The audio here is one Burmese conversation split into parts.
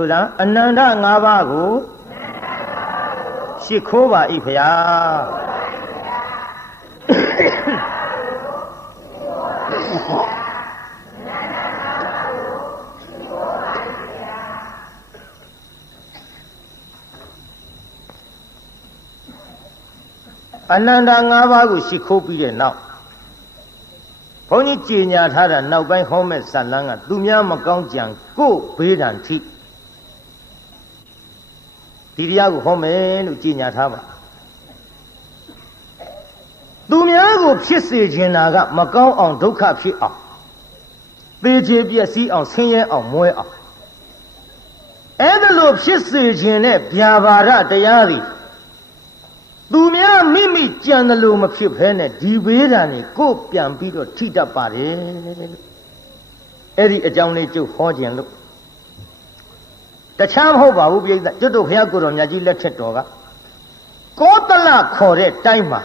ဆိုတော့အနန္တ၅ပါးကိုရှိခိုးပါ၏ဖျားအနန္တ၅ပါးကိုရှိခိုးပြီးတဲ့နောက်ဘုန်းကြီးကြေညာထားတာနောက်ပိုင်းဟောမဲ့ဇတ်လန်းကသူများမကောင်းကြံကိုယ်ဘေးဒဏ်ထိဒီတရားကိုဟောမယ်လို့ကြေညာထားပါသူများကိုဖြစ်စေခြင်းတာကမကောင်းအောင်ဒုက္ခဖြစ်အောင်သေချေပျက်စီးအောင်ဆင်းရဲအောင်မွဲအောင်အဲ့ဒါလို့ဖြစ်စေခြင်းနဲ့ဗျာပါဒတရားတွေသူများမိမိကြံတယ်လို့မဖြစ်ဘဲနဲ့ဒီဘေးဒဏ်ကိုပြန်ပြီးတော့ထိတတ်ပါတယ်အဲ့ဒီအကြောင်းလေးကျုပ်ဟောခြင်းလို့တခြားမဟုတ်ပါဘူးပြိဿကျွတ်တို့ဘုရားကိုယ်တော်မြတ်ကြီးလက်ထက်တော်ကကောသလခေါ်တဲ့တိုင်းမှာ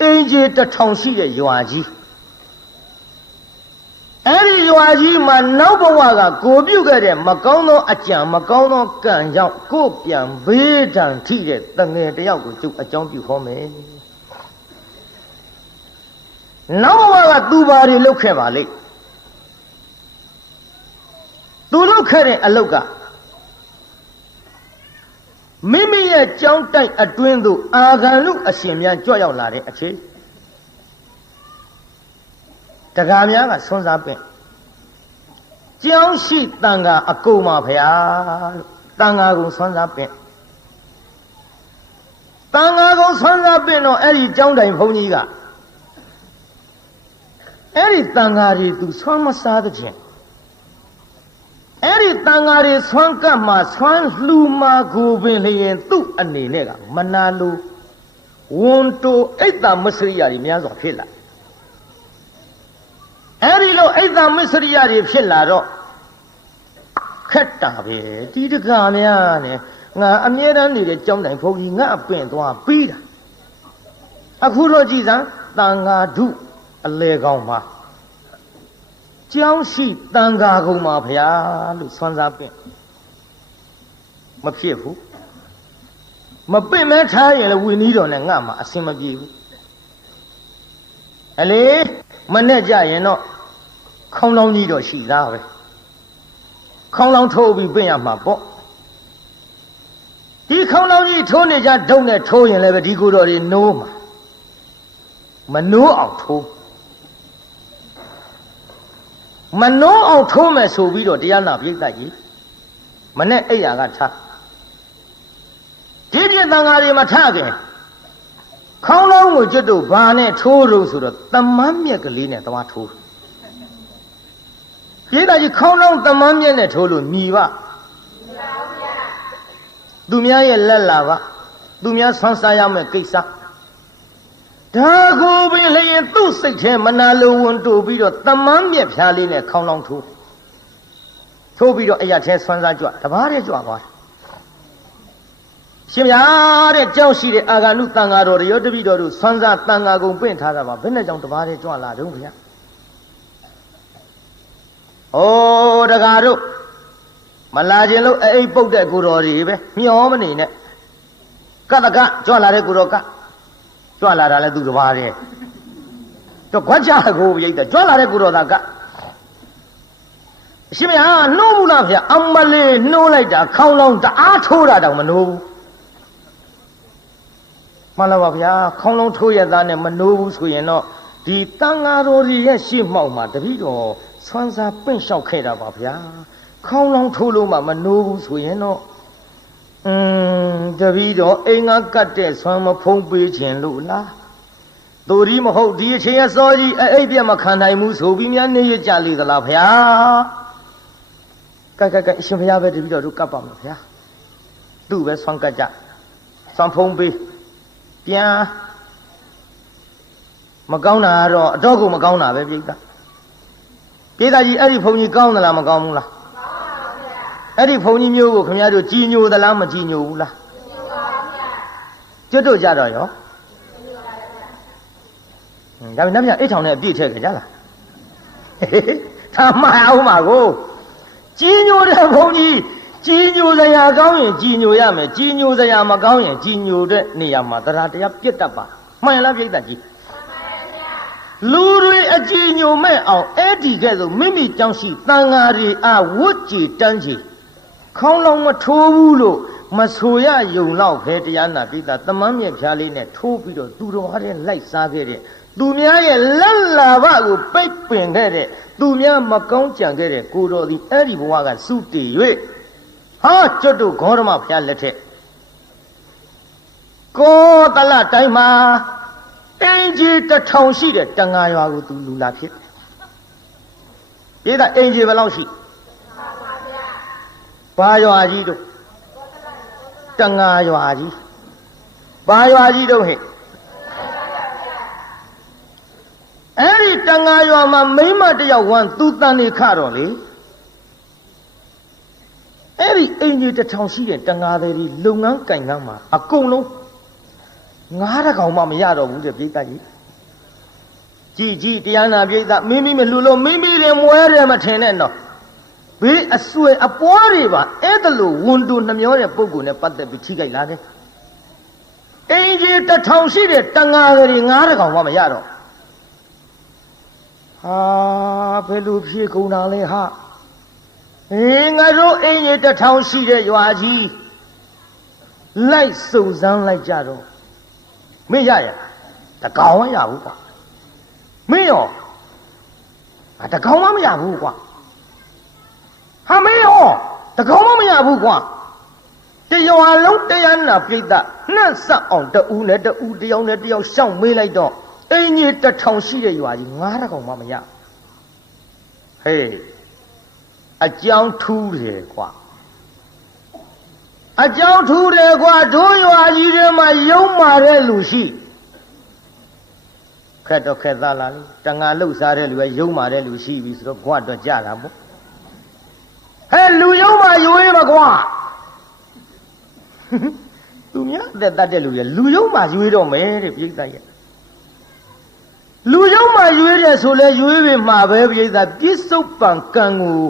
အင်ဂျီ1000ရှိတဲ့ရွာကြီးအဲ့ဒီရွာကြီးမှာနောက်ဘဝကကိုပြုတ်ခဲ့တဲ့မကောင်းသောအကြံမကောင်းသောကံကြောင့်ကိုပြန်ဘေးဒဏ်ထိတဲ့တငယ်တယောက်ကိုကျုပ်အကြောင်းပြုဟောမယ်နောက်ဘဝကသူဘာတွေလုပ်ခဲ့ပါလိမ့်သူလုပ်ခဲ့တဲ့အလုပ်ကမိမိရဲ့ကြောင်းတိုက်အတွင်းသို့အာဂန္တုအရှင်များကြွရောက်လာတဲ့အချိန်တက္ကများကဆွမ်းစားပင့်ကြောင်းရှိတန်ခါအကုန်ပါဗျာလို့တန်ခါကုံဆွမ်းစားပင့်တန်ခါကုံဆွမ်းစားပင့်တော့အဲ့ဒီကြောင်းတိုင်ဘုန်းကြီးကအဲ့ဒီတန်ခါတွေသူဆွမ်းမစားတဲ့ချင်းအဲ့ဒီတန်ဃာတွေဆွမ်းကပ်မှာဆွမ်းလှူမှာကိုပင်လျင်သူ့အနေနဲ့ကမနာလိုဝန်တိုအိတ်တာမစ္စရိယတွေများစွာဖြစ်လာအဲ့ဒီလိုအိတ်တာမစ္စရိယတွေဖြစ်လာတော့ခက်တာပဲဒီတက္ကများနဲ့ငါအမြဲတမ်းနေတဲ့ကြောင်းတိုင်ဘုန်းကြီးငါအပင်သွားပြီးတာအခုတော့ကြည်စမ်းတန်ဃာဓုအလေကောင်းမှာကြောင်းရှိတန်ခါကုန်ပါဗျာလို့ဆွမ်းစားပင့်မဖြစ်ဘူးမပင့်မဲထားရင်လည်းဝီနီးတော်နဲ့ငါမှအစင်မပြေဘူးအလေမနဲ့ကြရင်တော့ခေါင်းလောင်းကြီးတော့ရှိသားပဲခေါင်းလောင်းထိုးပြီးပင့်ရမှာပေါ့ဒီခေါင်းလောင်းကြီးထိုးနေကြဒုံနဲ့ထိုးရင်လည်းပဲဒီကိုယ်တော်တွေနိုးမှာမနိုးအောင်ထိုးမနှောအောင်ထိုးမယ်ဆိုပြီးတော့တရားနာပြိဿကြီးမနဲ့အိယာကထားဒီပြည့်တန်ဃာတွေမထခင်ခေါင်းလုံးကိုကျွတ်တို့ဘာနဲ့ထိုးလို့ဆိုတော့တမန်းမြက်ကလေးနဲ့သွားထိုးပြိဿကြီးခေါင်းလုံးတမန်းမြက်နဲ့ထိုးလို့ညီပါသူများရဲ့လက်လာပါသူများဆွမ်းစားရမယ့်ကိစ္စဒါကိုပင်လျင်သူ့စိတ်ထဲမနာလိုဝန်တိုးပြီးတော့တမန်းမြက်ဖြားလေးနဲ့ခေါင်းလောင်းထိုးပြီးတော့အရာထဲဆွမ်းစားကြွတဘာတဲ့ကြွသွားရှင်ဗျာတဲ့ကြောက်ရှိတဲ့အာဂန္တုတန်ဃာတော်ရောတပိတော်တို့ဆွမ်းစားတန်ဃာကုံပင့်ထားတာပါဘယ်နဲ့ကြောင့်တဘာတဲ့ကြွလာတုံးဗျာဩတကားတို့မလာခြင်းလို့အိပ်ပုတ်တဲ့ကိုတော်တွေပဲမျောမနေနဲ့ကတကကြွလာတဲ့ကိုတော်ကကြွလာတာလဲသူတပါးတဲ့တော့ခွက်ချကိုပြိတ္တကြွလာတဲ့ကိုတော်သားကအရှင်မဟာနှိုးဘူးလားဗျာအမလေးနှိုးလိုက်တာခေါင်းလောင်းတအားထိုးတာတောင်မနှိုးဘူးမှန်လားပါဗျာခေါင်းလောင်းထိုးရသားနဲ့မနှိုးဘူးဆိုရင်တော့ဒီတန်ဃာတော်ကြီးရဲ့ရှေ့မှောက်မှာတပည့်တော်ဆွမ်းစားပင့်လျှောက်ခဲ့တာပါဗျာခေါင်းလောင်းထိုးလို့မှမနှိုးဘူးဆိုရင်တော့တပည့်တော်အိမ်ငါကတ်တဲ့ဆွမ်းမဖုံးပေးခြင်းလို့လားသူဒီမဟုတ်ဒီအချိန်အစောကြီးအိပ်ပြတ်မခံနိုင်ဘူးဆိုပြီးများနေရကြလေသလားဗျာကဲအရှင်ဘုရားပဲတပည့်တော်တို့ကတ်ပါမယ်ဗျာသူ့ပဲဆွမ်းကတ်ကြဆွမ်းဖုံးပေးပြန်မကောင်းတာကတော့အတော့ကိုမကောင်းတာပဲပြိဿကြီးအဲ့ဒီဘုံကြီးကောင်းသလားမကောင်းဘူးလားအဲ့ဒီဘုံကြီးမျိုးကိုခင်ဗျားတို့ကြည်ညိုသလားမကြည်ညိုဘူးလားကျွတ်တို့ကြတော့ရောဒါပေမဲ့ညအိတ်ထောင်နဲ့အပြည့်ထည့်ကြကြလားဒါမှအောင်ပါကိုကြည်ညိုတဲ့ဘုံကြီး ကြီးညိုစရာကောင်းရင်ကြီးညိုရမယ်ကြီးညိုစရာမကောင်းရင်ကြီးညိုတဲ့နေရာမှာတရားတရားပြတ်တတ်ပါမှန်လားပြိတ္တကြီးလူတွေအကြည်ညိုမဲ့အောင်အဲ့ဒီကဲ့သို့မိမိကြောင့်ရှိတန်ဃာတွေအားဝတ်ကြည်တန်းကြည်ခေါင်းလုံးမထိုးဘူးလို့မဆိုရယုံတော့ခဲတရားနာပိဋကသမမ်းမြက်ဖြားလေးနဲ့ထိုးပြီးတော့သူတော်ဟာတဲ့လိုက်စားခဲ့တဲ့သူများရဲ့လက်လာဘကိုပိတ်ပင်ခဲ့တဲ့သူများမကောင်းကြံခဲ့တဲ့ကိုတော်သည်အဲ့ဒီဘဝကစုတည်၍ဟာကျွတ်တို့ဂေါရမဘုရားလက်ထက်ကောတလတိုင်းမှာအင်ကြီး1000ရှိတဲ့တန်ဃာရွာကိုသူလူလာဖြစ်တယ်ဒါအင်ကြီးဘယ်လောက်ရှိဘာရွာကြီးတို့တန်ဃာရွာကြီးဘာရွာကြီးတို့ဟဲ့အဲ့ဒီတန်ဃာရွာမှာမိန်းမတယောက်ဝမ်းသူတန်နေခတော့လေအဲ့ဒီအင်ကြီး1000ရှိတဲ့တန်ဃာတွေလုပ်ငန်းကင်ငန်းမှာအကုန်လုံး9ကောင်မှမရတော့ဘူးတဲ့ပြိတ္တကြီးကြည်တရားနာပြိတ္တမိမိမလှူလို့မိမိလည်းမွဲတယ်မထင်နဲ့တော့ဘေးအဆွေအပွားတွေပါအဲ့ဒါလို့ဝန်တူနှမျောတဲ့ပုဂ္ဂိုလ်နဲ့ပတ်သက်ပြီးထိခိုက်လာတယ်အင်ကြီး1000ရှိတဲ့တန်ဃာတွေ9ကောင်မှမရတော့ဟာဘယ်လိုဖြေကုန်တာလဲဟာငါတို့အင်ကြီး1000ရှိတဲ့ရွာကြီးလိုက်စုံစမ်းလိုက်ကြတော့မင်းရရတကောင်မရဘူးကွာမင်းရောတကောင်မရဘူးကွာဟာမင်းရောတကောင်မရဘူးကွာတရွာလုံးတရားနာပြိတ္တနှက်ဆက်အောင်တူနဲ့တူတယောက်နဲ့တယောက်ရှောက်မေးလိုက်တော့အင်းကြီး1000ရှိတဲ့ရွာကြီး9ကောင်မရဟေးအကြောင်းထူးတယ်ကွာအကြောင်းထူးတယ်ကွာတို့ရွာကြီးထဲမှာယုံမာတဲ့လူရှိခက်တော့ခက်သားလားလေတန်ငါလှုပ်ရှားတဲ့လူကယုံမာတဲ့လူရှိပြီဆိုတော့ဘွားတော့ကြတာပေါ့ဟဲ့လူယုံမာရွေးမကွာသူများအသက်တတ်တဲ့လူတွေလူယုံမာရွေးတော့မယ်တဲ့ပြိဿရဲ့လူယုံမာရွေးတယ်ဆိုလဲရွေးပြီမှာပဲပြိဿပြစ္ဆုတ်ပံကံကို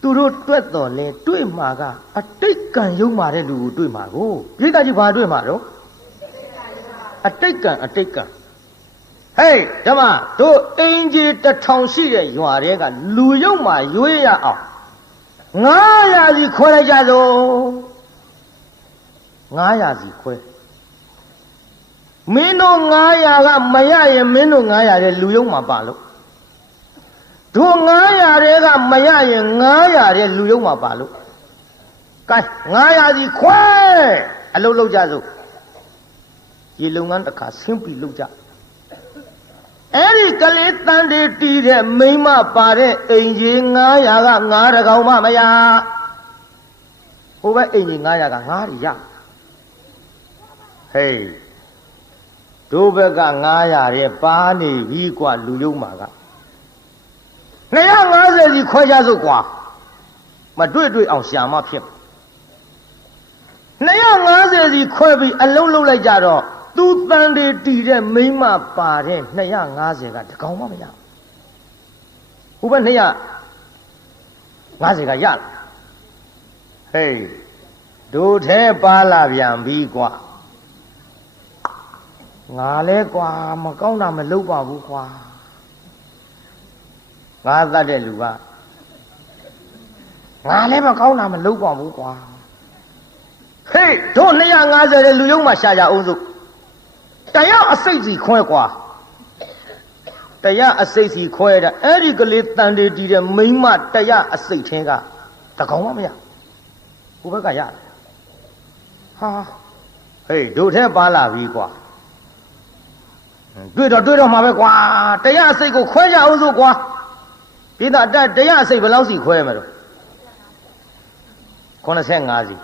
သူတို့တွက်တော်လဲတွေ့မှာကအတိတ်ကံယုံမာတဲ့လူကိုတွေ့မှာကိုပြိဿကြီးဘာတွေ့မှာတော့အတိတ်ကံဟေးဓမ္မတို့အင်ကြီး1000ရှိတဲ့ရွာတွေကလူယုံမာရွေးရအောင်900စီခွဲလိုက်ကြစို့900စီခွဲမင်းတို့900ကမရရင်မင်းတို့900တဲ့လူယုံမာပါလို့တို့900တဲ့ကမရရင်900တဲ့လူယုံမာပါလို့ကဲ900စီခွဲအလုပ်လုပ်ကြစို့ဒီလုပ်ငန်းတစ်ခါဆင်းပြီးလုပ်ကြအဲ့ဒီကလေးတန်တေတီးတဲ့မိန်းမပါတဲ့အိမ်ကြီး900က9ကောင်မှမရဟိုဘက်အိမ်ကြီး900က9တွေရဟေးတို့ဘက်က900တဲ့ပါနေပြီกว่าလူယုံမှာက250စီခွဲကြစို့กว่าမတွေ့အောင်ရှာမဖြစ်250စီခွဲပြီးအလုံးလုံးလိုက်ကြတော့သူတန်တေတီတဲ့မိန်းမပါတဲ့250ကတကောင်မှမရဟိုဘက်250ကရဟေးတို့ထဲပါလာပြန်ပြီကွာငါလဲကွာမကောင်းတာမလုပ်ပါဘူးကွာငါသတ်တဲ့လူကငါလဲမကောင်းတာမလုပ်ပါဘူးကွာဟေးတို့250တဲ့လူယုံမှရှာကြအောင်စို့တရားအစိတ်စီခွဲကွာတရားအစိတ်စီခွဲတာအဲ့ဒီကလေးတန်တေတီတဲ့မိန်းမတရားအစိတ်ထဲကတကောင်မှမရကိုဘက်ကရတယ်ဟာဟေးတို့ထဲပါလာပြီကွာတွေ့တော့မှာပဲကွာတရားအစိတ်ကိုခွဲကြအောင်စို့ကွာဒီတော့တရားအစိတ်ဘယ်လောက်စီခွဲမှာတော့85စီ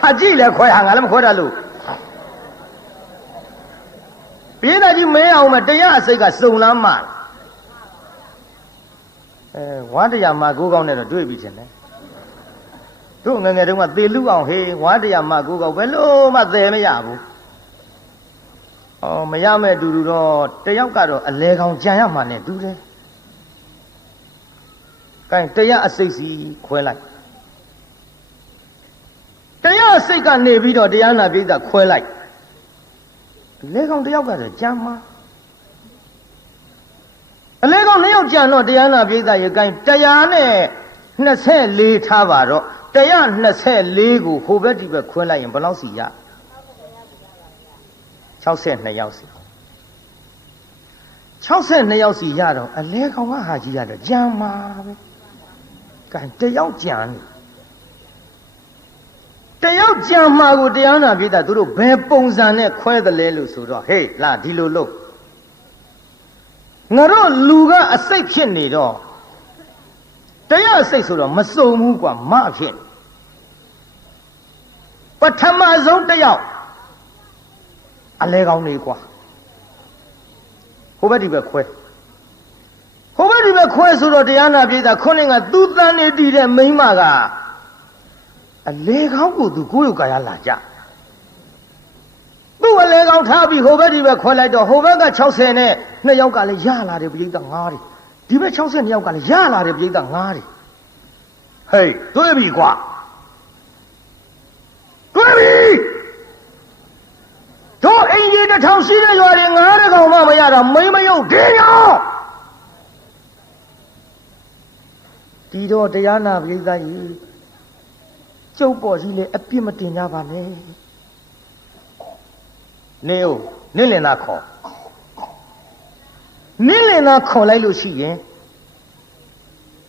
ဟာကြည့်လဲခွဲဟာငါလည်းမခွဲတတ်လို့ပြည်သားကြီးမဲအောင်မတရားအစိတ်ကစုံလမ်းမှာဝါတရားမှာ9ကောင်းနဲ့တော့တွေ့ပြီချင်းတယ်တို့ငငယ်တုန်းကသေလူအောင်ဟေးဝါတရားမှာ9ကောင်းဘယ်လို့မှသေမရဘူးမရမဲ့တူတော့တယောက်ကတော့အလဲကောင်ကြံရမှာနဲ့တူတယ် ကဲတရားအစိတ်စီခွဲလိုက်တရားအစိတ်ကနေပြီးတော့တရားနာပိဋကခွဲလိုက်လေကောင်တယောက်ကတော့ကြမ်းမှာအလေကောင်နှစ်ယောက်ကြံတော့တရားနာပိဋကရေကဲတရားနဲ့24ထားပါတော့124ကိုဟိုဘက်ဒီဘက်ခွဲလိုက်ရင်ဘယ်လောက်စီရ62ယောက်စီ62ယောက်စီရတော့အလဲကောင်ကဟာကြီးရတော့ကြံမှာပဲကဲတယောက်ကြံနေတယောက်ကြံမှာကိုတရားနာပိဋကသူတို့ဘယ်ပုံစံနဲ့ခွဲတယ်လဲလို့ဆိုတော့ဟေးလာဒီလိုလို့ငါတို့လူကအစိတ်ဖြစ်နေတော့တရားအစိတ်ဆိုတော့မစုံဘူးကွာမဖြစ်ပထမဆုံးတယောက်အလဲကောင်းနေကွာဟိုဘက်ဒီဘက်ခွဲဟိုဘက်ဒီဘက်ခွဲဆိုတော့တရားနာပိဋကခုနှစ်ကသူတန်နေတည်တဲ့မိန်းမကအလဲကောင်းကိုသူကိုယ်ရုပ်ကာယလာကြသူ့အလဲကောင်းထားပြီးဟိုဘက်ဒီဘက်ခွဲလိုက်တော့ဟိုဘက်က60နဲ့2ယောက်ကလည်းရလာတယ်ပိဋက9တွေဒီဘက်62ယောက်ကလည်းရလာတယ်ပိဋက9တွေဟေးတွေ့ပြီကွာတွေ့ပြီတို့အင်ကြီးတစ်ထောင်ရှိတဲ့ရွာတွေ9ကောင်မှမရတော့မိမယုတ်ဒင်းရောဒီတော့တရားနာပိဋကကြီးကျုပ်ပေါ်ကြီးလေအပြစ်မတင်ကြပါနဲ့နေဦးနင်းလင်သားခေါ်နင်းလင်သားခေါ်လိုက်လို့ရှိရင်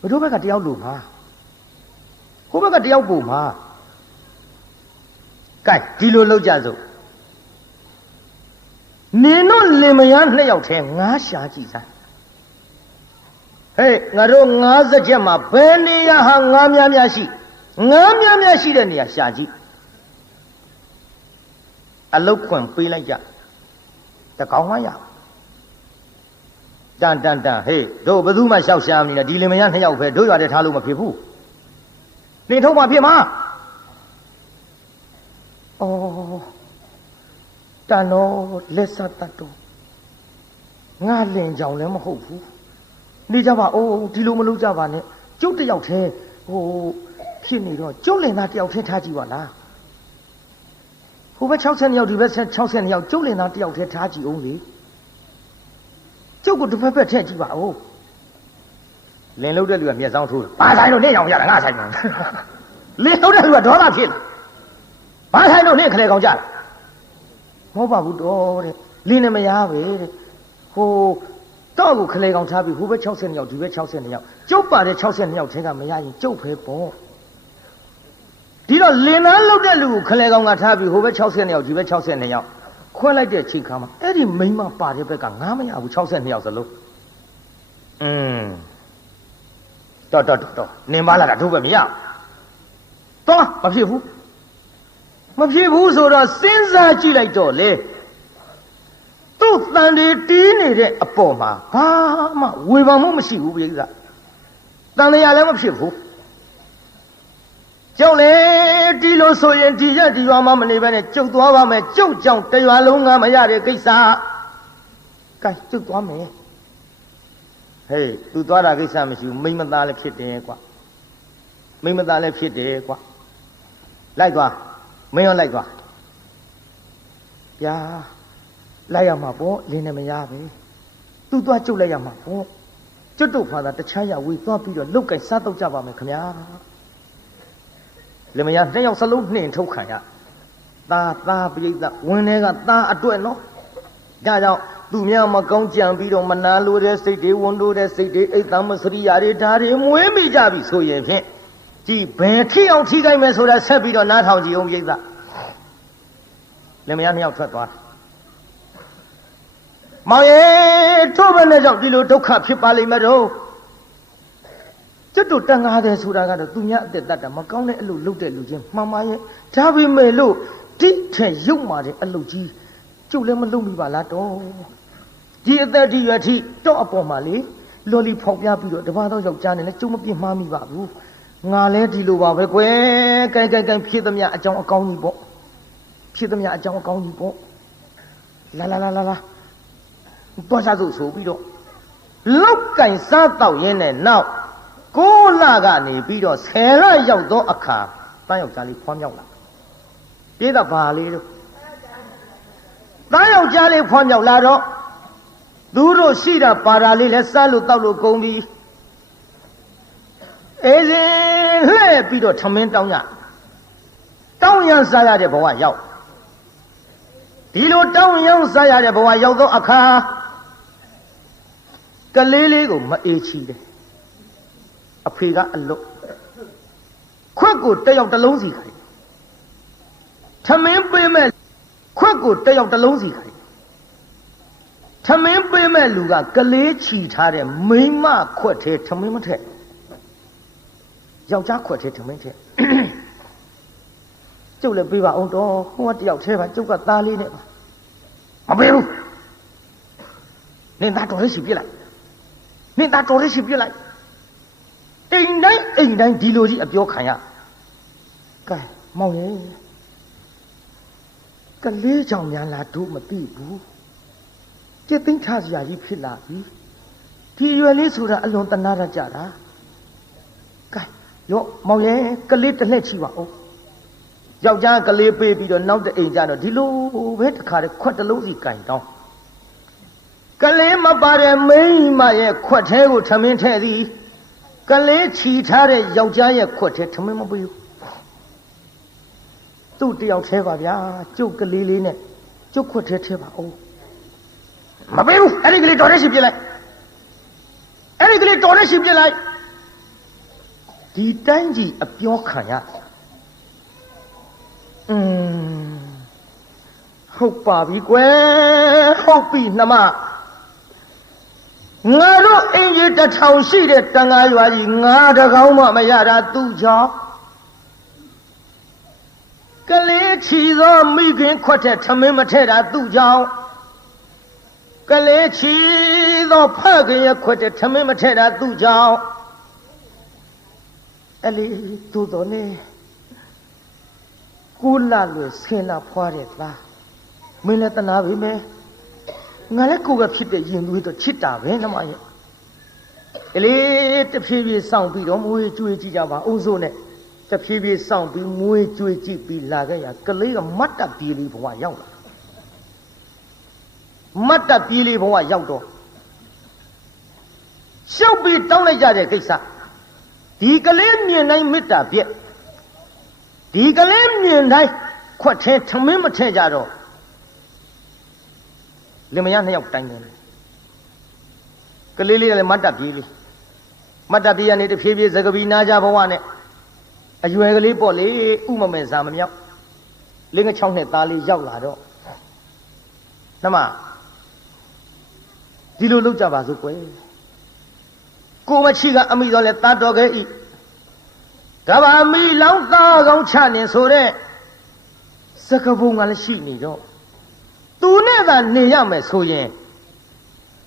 ဘယ်တို့ဘက်ကတယောက်လို့မှာဟိုဘက်ကတယောက်ပုံမှာကဲဒီလိုလောက်ကြစို့နင်တို့လင်မယား2ယောက်ထဲငါးရှာကြည့်စမ်းဟေးငါတို့50ချက်မှာဘယ်နေရာဟာငါးများရှိငါးများရှိတဲ့နေရာရှာကြည့်အလုတ်ခွန်ပေးလိုက်ကြတကောင်မှရတန်ဟေးတို့ဘယ်သူမှရှောက်ရှာမနေနဲ့ဒီလင်မယား2ယောက်ပဲတို့ရွာတဲ့ထားလို့မဖြစ်ဘူးလင်ထုံးမှဖြစ်မှာဩတန်တော်လက်ဆက်တတ်တော့ငါလင်ကြောင်လည်းမဟုတ်ဘူးနေကြပါအိုးဒီလိုမလုပ်ကြပါနဲ့ကျုပ်တယောက်ထဲဟိုဖြစ်နေတော့ကျုပ်လင်သားတယောက်ထဲထားကြည့်ပါလားဟိုဘက်60ယောက်ဒီဘက်62ယောက်ကျုပ်လင်သားတယောက်ထဲထားကြည့်အောင်လေကျုပ်ကိုတစ်ဖက်ဖက်ထည့်ကြည့်ပါဦးလင်လုံးတဲ့လူကမျက်စောင်းထိုးဘာဆိုင်လို့နေအောင်ရတာငါဆိုင်မှာလင်လုံးတဲ့လူကဒေါသဖြစ်လာဘာဆိုင်လို့နေခလေကောင်ကြတာမဟုတ်ပါဘူးတော့တဲ့လင်းနေမရပဲတဲ့ဟိုတော့ကိုခလေကောင်ထားပြီးဟိုဘက်60ယောက်ဒီဘက်60ယောက်ကျုပ်ပါတဲ့60ယောက်ထဲကမရရင်ကျုပ်ပဲပေါ့ဒီတော့လင်းသားလောက်တဲ့လူကိုခလေကောင်ကထားပြီးဟိုဘက်60ယောက်ဒီဘက်60ယောက်ခွဲလိုက်တဲ့ချိန်ခါမှာအဲ့ဒီမိန်းမပါတဲ့ဘက်ကငါမရဘူး62ယောက်စလုံးတော့နင်ပါလာတာတို့ပဲမရတော့မဖြစ်ဘူးဆိုတော့စဉ်းစားကြည့်လိုက်တော့လေသူ့တန်တွေတီးနေတဲ့အပေါ်မှာဘာမှဝေဖန်မှုမရှိဘူးပြိဿတန်တရားလည်းမဖြစ်ဘူးကျုပ်လေဒီလိုဆိုရင်ဒီရက်ဒီရွာမှမနေဘဲနဲ့ကျုပ်သွားပါမယ်ကျုပ်ကြောင့်တရွာလုံးကမရတဲ့ကိစ္စကဲကျုပ်သွားမယ်ဟေးသူသွားတာကိစ္စမရှိဘူးမိမသားလည်းဖြစ်တယ်ကွာမိမသားလည်းဖြစ်တယ်ကွာလိုက်သွားမင်းရောလိုက်သွားဗျာလိုက်ရမှာပေါ့လင်းနေမရပဲသူသွားကျုပ်လိုက်ရမှာပေါ့ကျွတ်တို့ဖာသာတခြားရဝေးသွားပြီးတော့လုတ်ကင်စားတော့ကြပါမယ်ခင်ဗျာလင်မယား2ယောက်စလုံးနှင်ထုတ်ခံရသားပိဋကဝင်ထဲကသားအတွက်နော်ဒါကြောင့်သူများမကောင်းကြံပြီးတော့မနာလိုတဲ့စိတ်တွေဝန်တိုးတဲ့စိတ်တွေအိတ်သမစရိယာတွေဓာတွေမွေးမိကြပြီဆိုရင်ဖြင့်ကြည်ဘယ်ထိအောင်ထိခိုက်မယ်ဆိုတာဆက်ပြီးတော့နားထောင်ကြည့်အောင်ပိဋကလင်မယား2ယောက်ထွက်သွားမောင်ရဲ့ထို့ဘယ်နဲ့ကြောင့်ဒီလိုဒုက္ခဖြစ်ပါလိမ့်မတော့ကျွတ်တို့တန်ငါတယ်ဆိုတာကတော့သူများအသက်တတ်တာမကောင်းတဲ့အလုပ်လုပ်တဲ့လူချင်းမှန်ပါရဲ့ဒါပေမဲ့လို့တိထက်ရုပ်မာတဲ့အလုပ်ကြီးကျုပ်လည်းမလုပ်မိပါလားတော့ဒီအသက်ဒီရွယ်ထိတော့အပေါ်မှာလေလော်လီဖောက်ပြပြီးတော့တပါးတော့ယောက်ျားနဲ့လည်းကျုပ်မပြစ်မှားမိပါဘူးငါလည်းဒီလိုပါပဲကွယ်ကိုင်ဖြစ်သမျှအကြောင်းအကောင်းကြီးပေါ့ဖြစ်သမျှအကြောင်းအကောင်းကြီးပေါ့လာတော့စားစို့ဆိုပြီးတော့လောက်ကင်စားတော့ရင်းနဲ့နောက် ကိုလာကနေပြီးတော့ဆယ်ရရောက်သောအခါတန်းယောက်ျားလေးဖွားမြောက်လာပြေးတော့ဘာလေးတို့တန်းယောက်ျားလေးဖွားမြောက်လာတော့သူတို့ရှိတာပါတာလေးလဲစားလို့တောက်လို့ကုန်ပြီအေးစဉ်လှဲ့ပြီးတော့ထမင်းတောင်းရစားရတဲ့ဘဝရောက်ဒီလိုတောင်းရောင်းစားရတဲ့ဘဝရောက်သောအခါကလေးလေးကိုမအေးချီတယ်အဖေကအလွတ်ခွက်ကိုတက်ရောက်တစ်လုံးစီခါတယ်ထမင်းပေးမဲ့ခွက်ကိုတက်ရောက်တစ်လုံးစီခါတယ်ထမင်းပေးမဲ့လူကကလေးချီထားတဲ့မိန်းမခွက်ထဲထမင်းမထက်ယောက်ျားခွက်ထဲထမင်းထက်ကျုပ်လည်းပေးပါအောင်တော့ဟိုကတယောက်ထဲပါကျုပ်ကသားလေးနဲ့ပါမပေးဘူးနင်သားတော်လေးရှိပြစ်လိုက်နင်သားတော်လေးရှိပြစ်လိုက်အိမ်တိုင်းဒီလိုကြီးအပြောခံရကဲမောင်ရဲ့ကလေးကြောင့်များလားတို့မသိဘူးจิตသိမ်းထားစရာကြီးဖြစ်လာပြီဒီရွယ်လေးဆိုတာအလွန်တနာရကြတာကဲရောမောင်ရဲ့ကလေးတစ်လက်ချီပါဦးယောက်ျားကလေးပေးပြီးတော့နောက်တဲ့အိမ်ကျတော့ဒီလိုပဲတခါတည်းခွက်တစ်လုံးစီကင်တောင်းကလေးမပါတဲ့မိန်းမရဲ့ခွက်သေးကိုထမင်းထဲသည်ကလေးချီထားတဲ့ယောက်ျားရဲ့ခွက်သေးထမင်းမပေးဘူးသူ့တယောက်သေးပါဗျာကျုပ်ကလေးလေးနဲ့ကျုပ်ခွက်သေးထဲပါအောင်မပေးဘူးအဲ့ဒီကလေးတော်တဲ့ရှိပြလိုက်အဲ့ဒီကလေးတော်တဲ့ရှိပြလိုက်ဒီတိုင်းကြီးအပြောခံရဟုတ်ပါပြီကွယ်ဟုတ်ပြီနှမငါတို့အင်ကြီးတစ်ထောင်ရှိတဲ့တန်ဃာရွာကြီးငါတကောင်းမှမရတာသူ့ကြောင့်ကလေးချီသောမိခင်ခွက်တဲ့ထမင်းမထဲတာသူ့ကြောင့်ကလေးချီသောဖခင်ရဲ့ခွက်တဲ့ထမင်းမထဲတာသူ့ကြောင့်အဲ့လေသူ့တော်နေကိုလာလွယ်ဆင်းလာဖွားတဲ့သားမင်းလည်းတနာပြီမယ်ငါလည်းကိုကဖြစ်တဲ့ရင်သွေးတော့ချစ်တာပဲနှမရဲ့ကလေးတဖြည်းဖြည်းစောင့်ပြီးတော့မွေးကြွေးကြည့်ကြပါအုံစိုးနဲ့တဖြည်းဖြည်းစောင့်ပြီးမွေးကြွေးကြည့်ပြီးလာခဲ့ရကလေးကမတ်တပ်ပြေးလေးဘဝရောက်လာမတ်တပ်ပြေးလေးဘဝရောက်တော့ရှောက်ပြီးတောင်းလိုက်ကြတဲ့ကိစ္စဒီကလေးမြင်တိုင်းမေတ္တာပြည့်ဒီကလေးမြင်တိုင်းခွက်ထဲထမင်းမထဲကြတော့လင်မယားနှစ်ယောက်တိုင်းတယ်ကလေးလေးကလည်းမတ်တပ်ပြေးလေးမတ်တပ်ပြေးကနေတဖြည်းဖြည်းသကပီနာကြဘဝနဲ့အရွယ်ကလေးပေါ့လေဥမမဲ့စာမမြောက်လင်းက6နှစ်သားလေးရောက်လာတော့နှမဒီလိုလုပ်ကြပါစို့ကွယ်ကိုမချီကအမိတော်လဲသားတော်ခဲ့ဤကဘာမီလောင်းသားကောင်းချနေဆိုတဲ့စကပုံကလည်းရှိနေတော့သူနဲ့သာနေရမယ်ဆိုရင်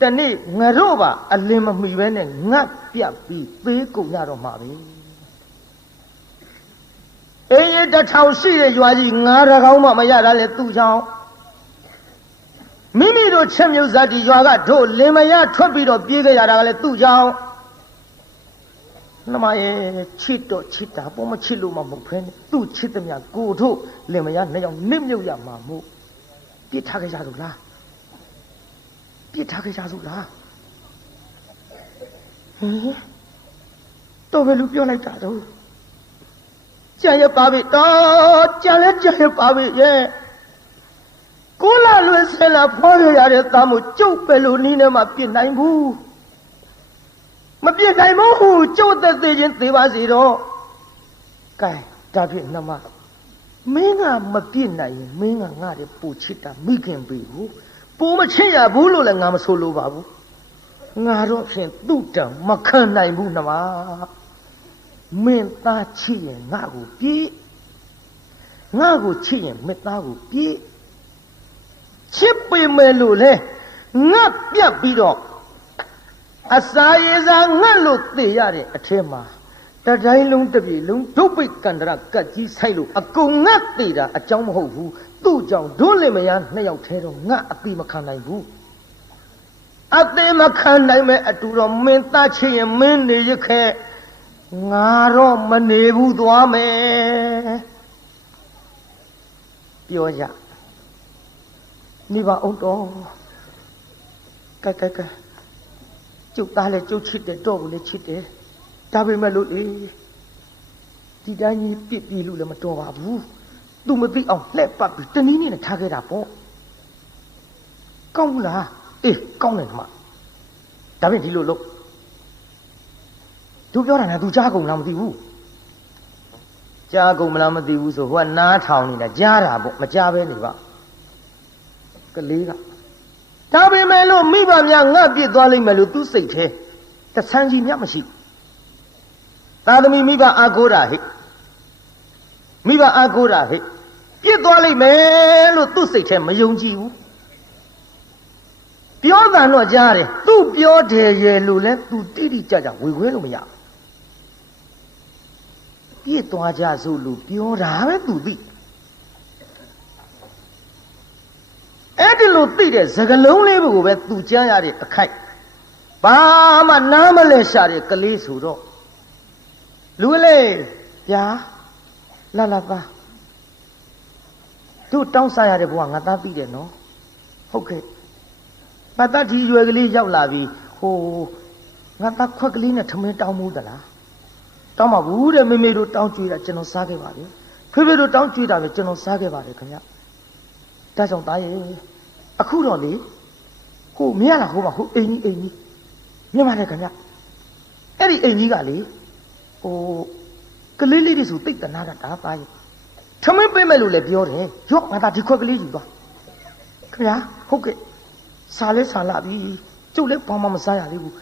တနေ့ငါတို့ပါအလင်းမမီပဲနဲ့ငတ်ပြတ်ပြီးသေးကုန်ရတော့မှာပဲအင်းရတစ်ထောင်ရှိတဲ့ရွာကြီးငါးရကောင်းမှမရတာလေသူ့ကြောင့်မိမိတို့ချက်မြုပ်ဇာတိရွာကတို့လင်မယားထွက်ပြီးတော့ပြေးခဲ့ရတာကလည်းသူ့ကြောင့်နှမရဲ့ချစ်တော့ချစ်တာပေါ်မချစ်လို့မှမဟုတ်ဖ ೇನೆ သူ့ချစ်သမျှကိုတို့လင်မယားနှစ်ယောက်နစ်မြုပ်ရမှာမို့ပြစ်ထားခဲ့ကြလို့လားပြစ်ထားခဲ့ကြလို့လားဟင်တော့ဘယ်လိုပြောလိုက်တာတော့ကြံရပါပြီတော့ကြံလဲကြံရပါပြီရဲ့ကိုလာလွယ်ဆဲလာဖွားရရတဲ့သားမို့ကျုပ်ပဲလို့နီးနေမှပြစ်နိုင်ဘူးမပြစ်နိုင်ဘူးကျုပ်သက်သေးချင်းသေးပါစေတော့ကဲဒါဖြင့်နှမမင်းကမပြစ်နိုင်ရင်မင်းကငါ့ရဲ့ပူချစ်တာမိခင်ပြီဘူးပူမချစ်ရဘူးလို့လည်းငါမဆိုလိုပါဘူးငါတော့ဖြင့်သူ့တံမခံနိုင်ဘူးနှမမင်းသားချစ်ရင်ငါ့ကိုပြေးငါ့ကိုချစ်ရင်မင်းသားကိုပြေးချစ်ပေမဲ့လို့လေငါပြတ်ပြီးတော့အစာရေစာငတ်လို့သိရတဲ့အထဲမှာတတိုင်းလုံးတစ်ပြေလုံးဒုပိတ်ကန္တရကတ်ကြီးဆိုင်လို့အကုန်ငတ်သိတာအကြောင်းမဟုတ်ဘူးသူ့ကြောင့်ဒုလင်မယားနှစ်ယောက်ထဲတော့ငတ်အတိမခံနိုင်ဘူးအတိမခံနိုင်မဲ့အတူတော့မင်းသားချစ်ရင်မင်းနေရခဲ့ ငါတော့မနေဘူးသွားမယ်ပြောကြနေပါအောင်တော့ကဲကျုပ်သားလည်းကျုပ်ချစ်တယ်တော့ကိုလည်းချစ်တယ်ဒါပေမဲ့လို့လေဒီတိုင်းကြီးပြစ်ပြီးလို့လည်းမတော်ပါဘူးသူမသိအောင်လှည့်ပတ်ပြီးတနည်းနည်းနဲ့ထားခဲ့တာပေါ့ကောင်းဘူးလားအေးကောင်းတယ်ဒီမှာဒါဖြင့်ဒီလိုလို့သူပြောတာနဲ့သူကြားကုန်လားမသိဘူးကြားကုန်မလားမသိဘူးဆိုဟိုကနားထောင်နေတာကြားတာပေါ့မကြားပဲနေပါကလေးကဒါပေမဲ့လို့မိဘများငါပြစ်သွားလိမ့်မယ်လို့သူစိတ်ထဲတဆန်းကြီးမြတ်မရှိသာသမီမိဘအာကိုးတာဟိမိဘအာကိုးတာဟိပြစ်သွားလိမ့်မယ်လို့သူစိတ်ထဲမယုံကြည်ဘူးပြောတာတော့ကြားတယ်သူပြောတယ်ရဲ့လို့လဲသူတိတိကျကျဝေခွဲလို့မရပြစ်သွားကြစို့လို့ပြောတာပဲသူသိအဲ့ဒီလိုသိတဲ့စကလုံးလေးကိုပဲသူကြားရတဲ့အခိုက်ဘာမှနားမလဲရှာတဲ့ကလေးဆိုတော့လူလေးဗျာလာပါတို့တောင်းစားရတဲ့ဘဝငါသားသိတယ်နော်ဟုတ်ကဲ့ငါသားဒီရွယ်ကလေးရောက်လာပြီဟိုငါသားခွက်ကလေးနဲ့ထမင်းတောင်းမှုသလားတောင်းပါဘူးတဲ့မေမေတို့တောင်းကြွေးတာကျွန်တော်စားခဲ့ပါပြီဖေဖေတို့တောင်းကြွေးတာပဲကျွန်တော်စားခဲ့ပါတယ်ခင်ဗျဒါကြောင့်သားရဲ့အခုတော့လေဟိုမရလားဟိုပါဟိုအိမ်ကြီးမြင်ပါတယ်ခင်ဗျအဲ့ဒီအိမ်ကြီးကလေဟိုကလေးလေးတွေဆိုတိတ်တနာတာဒါသားရဲ့ထမင်းပေးမယ်လို့လည်းပြောတယ်ရော့ငါသားဒီခွက်ကလေးယူသွားခင်ဗျာဟုတ်ကဲ့စားလဲစားလာပြီကျုပ်လည်းဘာမှမစားရသေးဘူး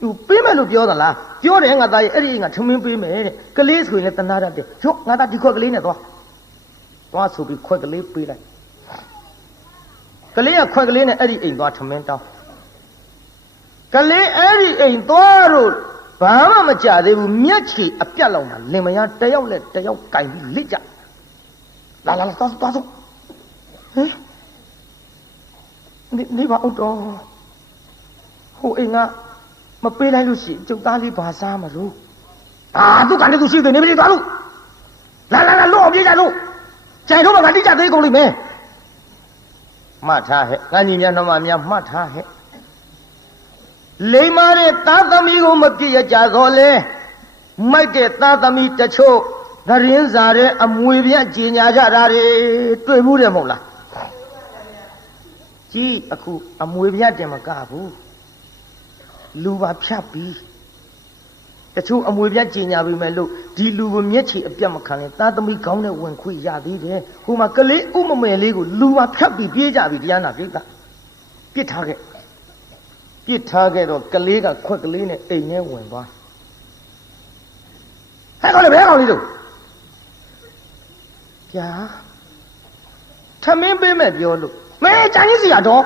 သူပေးမယ်လို့ပြောသလားပြောတယ်ငါသားရဲ့အဲ့ဒီငါထမင်းပေးမယ်တဲ့ကလေးဆိုရင်လည်းတနာတတ်တယ်ရော့ငါသားဒီခွက်ကလေးနဲ့သွားဆိုပြီးခွက်ကလေးပေးလိုက်ကလေးကခွက်ကလေးနဲ့အဲ့ဒီအိမ်သွားထမင်းတောင်းကလေးအဲ့ဒီအိမ်သွားလို့ဘာမှမကြသေးဘူးမျက်ခြေအပြတ်လောက်မှလင်မယားတယောက်နဲ့တယောက်ကင်ပြီးလက်ကြလာသွားစို့ဟဲ့နေပါဦးတော့ဟိုအိမ်ကမပေးလိုက်လို့ရှိကျုပ်သားလေးဘာစားမလို့သူကနေသူရှိသေးနေပြီသွားလို့လာလို့အောင်ပြေးကြလို့ကြိုင်တော့မှငါတိကျသေးကုန်လိမ့်မယ်မှတ်ထားဟဲ့ငါညီများနှမများမှတ်ထားဟဲ့လိမ္မာတဲ့သားသမီးကိုမပြည့်ရကြတော့လေမိုက်တဲ့သားသမီးတချို့သတင်းစာတဲ့အမွေပြကြေညာကြတာတွေတွေ့ဘူးတယ်မဟုတ်လားကြီးအခုအမွေပြတင်မကဘူးလူပါဖြတ်ပြီးတချို့အမွေပြကြေညာပြီမဲ့လို့ဒီလူကိုမျက်ခြေအပြတ်မခံရင်သားသမီးကောင်းတဲ့ဝင်ခွေရသေးတယ်ဟိုမှာကလေးဥမမယ်လေးကိုလူပါဖြတ်ပြီးပြေးကြပြီတရားနာပြိတ္တာပြစ်ထားခဲ့တော့ကလေးကခွက်ကလေးနဲ့အိမ်ထဲဝင်သွားဟဲ့ကောင်လေးဘယ်ကောင်လေးတို့ဗျာထမင်းပေးမဲ့ပြောလို့မဲကြံကြီးစီရတော့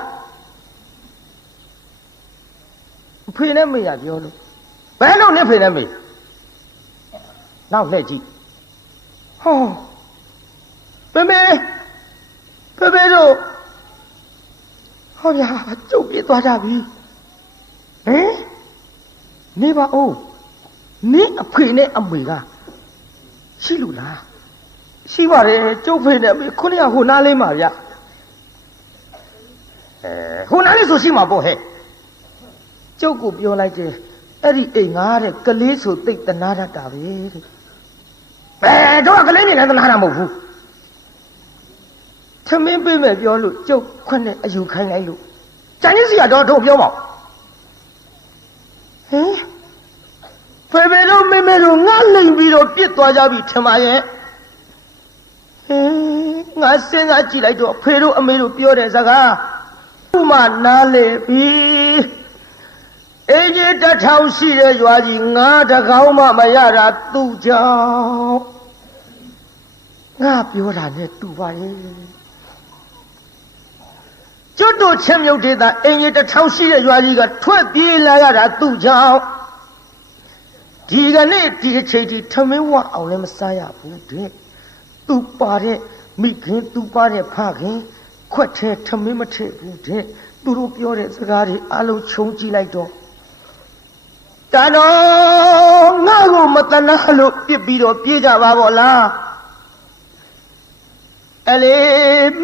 ဖေနဲ့မေရပြောလို့ဘယ်လိုနဲ့ဖေနဲ့မေနောက်လှည့်ကြည့်ဟောဖေတို့ဟောဗျာကျုပ်ပြေးသွားကြပြီဟင်နေပါဦးနင်းအဖေနဲ့အမေကရှိလို့လားရှိပါတယ်ကျုပ်ဖေနဲ့အမေခုနကဟိုနားလေးမှာဗျဟိုနားလေးဆိုရှိမှာပေါ့ဟဲ့ကျုပ်ကိုပြောလိုက်တယ်အဲ့ဒီအိမ်ငါတဲ့ကလေးဆိုသိတ်တနာတတ်တာပဲတဲ့တော့ကလေးမြင်လည်းတနာတာမဟုတ်ဘူးထမင်းပေးမယ်ပြောလို့ကျုပ်ခွနဲ့အယူခိုင်းလိုက်လို့ကြံကြီးစီကတော့တို့ပြောပါဟင်ဖေတို့မေမေတို့ငါလိမ်ပြီးတော့ပြစ်သွားကြပြီထင်ပါရဲ့ဟင်ငါစဉ်းစားကြည့်လိုက်တော့ဖေတို့အမေတို့ပြောတဲ့စကားဥမနားလေပြီအေးကြီးတစ်ထောင်ရှိတဲ့ရွာကြီးငါတကောင်းမှမရတာသူ့ကြောင့်ငါပြောတာနဲ့တူပါရဲ့ကျွတ်တို့ချင်းမြုပ်ဒေသအင်ကြီးတစ်ထောင်ရှိတဲ့ရွာကြီးကထွက်ပြေးလာရတာသူ့ကြောင့်ဒီကနေ့ဒီအချိန်ထိထမင်းဝအောင်လည်းမစားရဘူးတဲ့သူပါတဲ့မိခင်သူပါတဲ့ဖခင်ခွက်ထဲထမင်းမထည့်ဘူးတဲ့သူတို့ပြောတဲ့စကားတွေအလုံးခြုံကြည့်လိုက်တော့တတော် ငါ့ကိုမတနာလို့ပြစ်ပြီးတော့ပြေးကြပါဗောလားအလေ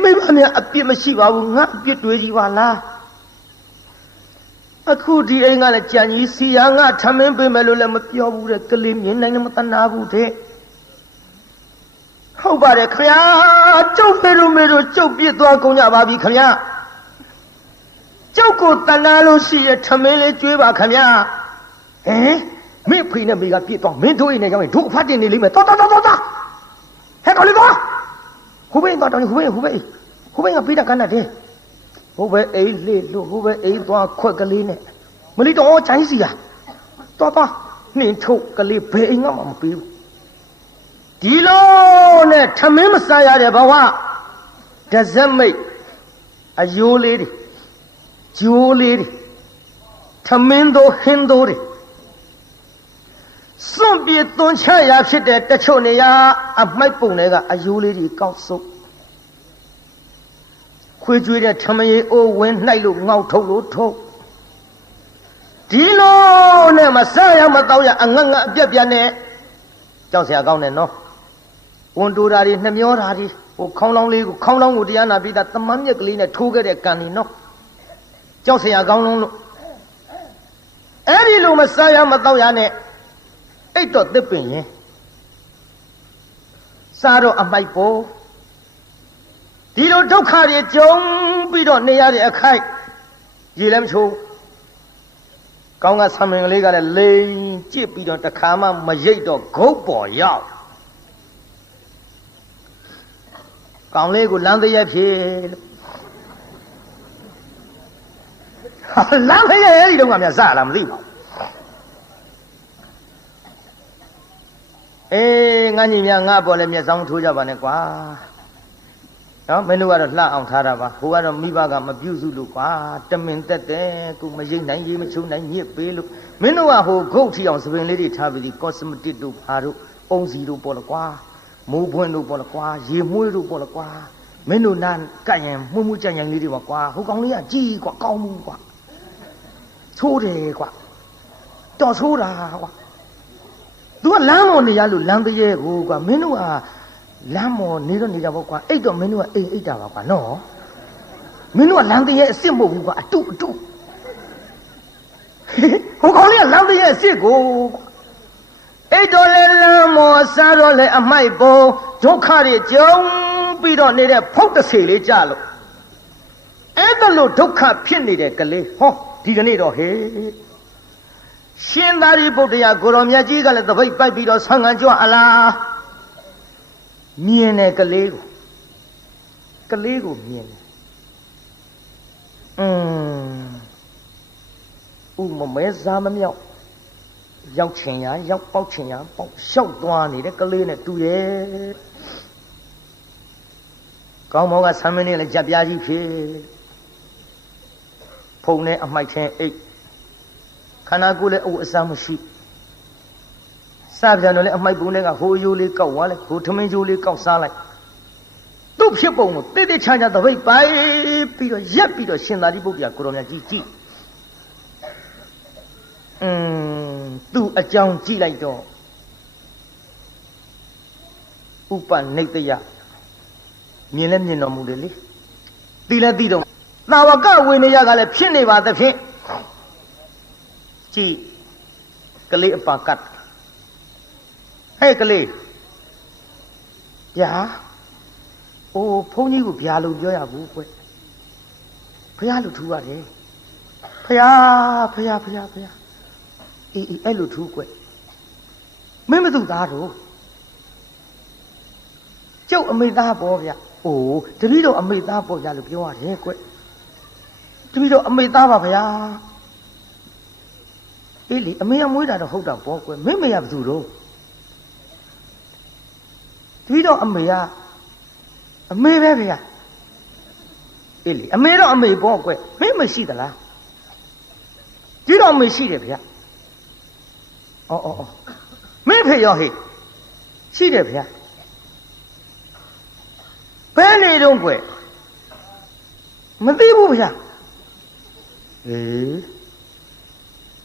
မိဘများအပြစ်မရှိပါဘူးငါအပြစ်တွေးကြီးပါလားအခုဒီအိမ်ကလည်းကြံကြီးစီယာငါထမင်းပေးမယ်လို့လည်းမပြောဘူးတဲ့ကလေးမြင်နိုင်လည်းမတနာဘူးတဲ့ဟုတ်ပါတယ်ခင်ဗျာကျုပ်ဖေတို့မေတို့ကျုပ်ပြစ်သွားကုန်ကြပါပြီခင်ဗျာကျုပ်ကိုတနာလို့ရှိရထမင်းလေးကျွေးပါခင်ဗျာဟင်မင်းဖေနဲ့မေကပြစ်သွားမင်းတို့အိမ်နဲ့ကြောင်းရင်တို့အဖတ်တင်နေလိမ့်မယ်တော်ဟဲ့ကောင်လေးသွားဟိုဘက်သွားတောင်းဟိုဘက်ငါပေးတာကန်းတည်းဟိုဘက်အိမ်လေးလို့ဟိုဘက်အိမ်သွားခွက်ကလေးနဲ့မလီတော့ချိုင်းစီရတော်နှင်းထုတ်ကလေးဘယ်အိမ်ကမှမပေးဘူးဒီလိုနဲ့ထမင်းမစားရတဲ့ဘဝဒဇက်မိတ်အယိုးလေးတွေဂျိုးလေးတွေထမင်းတို့ဟင်းတို့တွေစွန့်ပြေသွန်ချရာဖြစ်တဲ့တချို့နေရာအမိုက်ပုံတွေကအယိုးလေးတွေကောက်စုပ်ခွေးကျွေးတဲ့ထမရေအိုးဝင်းနှိုက်လို့ငေါက်ထုတ်လို့ထုတ်ဒီလိုနဲ့မဆရမတော့ရအငတ်ငတ်အပြက်ပြက်နဲ့ကြောက်စရာကောင်းတယ်နော်ဝန်တိုးတာတွေနှမျောတာတွေဟိုခေါင်းလောင်းလေးကိုခေါင်းလောင်းကိုတရားနာပြီးသားတမန်မြက်ကလေးနဲ့ထိုးခဲ့တဲ့ကံနေနော်ကြောက်စရာကောင်းလုံးလို့အဲ့ဒီလိုမဆရမတော့ရနဲ့အိတ်တော့တစ်ပင်ရင်စားတော့အမိုက်ပေါ်ဒီလိုဒုက္ခတွေကြုံပြီးတော့နေရတဲ့အခိုက်ရေလည်းမချိုးကောင်းကဆံမင်ကလေးကလည်းလိန်ကြည့်ပြီးတော့တခါမှမရိတ်တော့ဂုတ်ပေါ်ရောက်ကောင်းလေးကိုလမ်းတရက်ဖြစ်လို့လမ်းတရက်အဲ့ဒီတော့ကများစလာမသိပါဘူးအေးငါညီများငါပေါ်လည်းမျက်စောင်းထိုးကြပါနဲ့ကွာနော်မင်းတို့ကတော့လှအောင်ထားတာပါဟိုကတော့မိဘကမပြုစုလို့ကွာတမင်တက်တယ်ကိုမရိတ်နိုင်ရေးမချိုးနိုင်ညစ်ပေးလို့မင်းတို့ကဟိုဂုတ်ထီအောင်သပင်လေးတွေထားပြီးဒီကော့စမတစ်တို့ဘာတို့အုံစီတို့ပေါ်了ကွာမိုးပွင့်တို့ပေါ်了ကွာရေမွှေးတို့ပေါ်了ကွာမင်းတို့နာကတ်ရင်မှုမှုကြံကြံလေးတွေပါကွာဟိုကောင်လေးကကြီးကွာကောင်းမှုကွာချိုးတယ်ကွာတော်ချိုးတာကွာသူကလမ်းပေါ်နေရလို့လမ်းတရေကိုကွာမင်းတို့ကလမ်းမော်နေတော့နေကြပေါ့ကွာအိတ်တော့မင်းတို့ကအိမ်အိတ်တာပါကွာနော်မင်းတို့ကလမ်းတရေအစ်စ်မဟုတ်ဘူးကွာအတုဟိုကောင်လေးကလမ်းတရေအစ်စ်ကိုအိတ်တော်လေလမ်းမော်စားတော့လေအမိုက်ပုံဒုက္ခတွေကြုံပြီးတော့နေတဲ့ဖုတ်တဆေလေးကြလို့အဲ့ဒါလို့ဒုက္ခဖြစ်နေတဲ့ကလေးဟောဒီကနေ့တော့ဟေးရှင်သာရိပုတ္တရာကိုရောမြတ်ကြီးကလည်းတပိတ်ပိုက်ပြီးတော့ဆံငံကြွအလားမြင်တယ်ကလေးကိုမြင်တယ်ဥမမဲစားမမြောက်ရောက်ချင်ရရောက်ပေါက်ချင်ရပေါက်လျှောက်သွားနေတဲ့ကလေးနဲ့တူရဲ့ကောင်းမောကဆံမင်းနဲ့လည်းကြက်ပြားကြီးဖြစ်ဖုံနဲ့အမိုက်ချင်းအိတ်ခန္ဓာကိုယ်လည်းအဝတ်အစားမရှိစပြန်တော့လည်းအမိုက်ပုံတွေကဟိုရိုးလေးကောက်သွားလိုက်ဟိုထမင်းချိုးလေးကောက်စားလိုက်သူ့ဖြစ်ပုံကိုတိတိချာချာသပိတ်ပိုက်ပြီးတော့ရက်ပြီးတော့ရှင်သာရိပုတ္တရာကိုရောမြတ်ကြီးကြည့်သူ့အကြောင်းကြည့်လိုက်တော့ဥပနိတယမြင်လဲမြင်တော်မူတယ်လေသိလဲသိတော့သာဝကဝိနည်းကလည်းဖြစ်နေပါသဖြင့်ကြည့်ကလေးအပါကတ်ဟဲ့ကလေးဗျာအိုးဘုန်းကြီးကိုဗျာလို့ပြောရဘူးကွဖះလို့ထူရတယ်ဖះအေးအဲ့လိုထူကွမင်းမသူသားတော့ကျုပ်အမေသားပေါ့ဗျအိုးတပည့်တော်အမေသားပေါ့ဗျာလို့ပြောရတယ်ကွတပည့်တော်အမေသားပါဗျာအေးလေအမေကမွေးတာတော့ဟုတ်တာပေါ့ကွမင်းမေကဘယ်သူတော့တပည့်တော်အမေကအမေပဲဗျာအေးလေအမေတော့အမေပေါ့ကွမင်းမရှိသလားဒီတော့မေရှိတယ်ဗျာအော်မင်းဖေရောဟေးရှိတယ်ဗျာဘယ်နေတော့ကွမသိဘူးဗျာ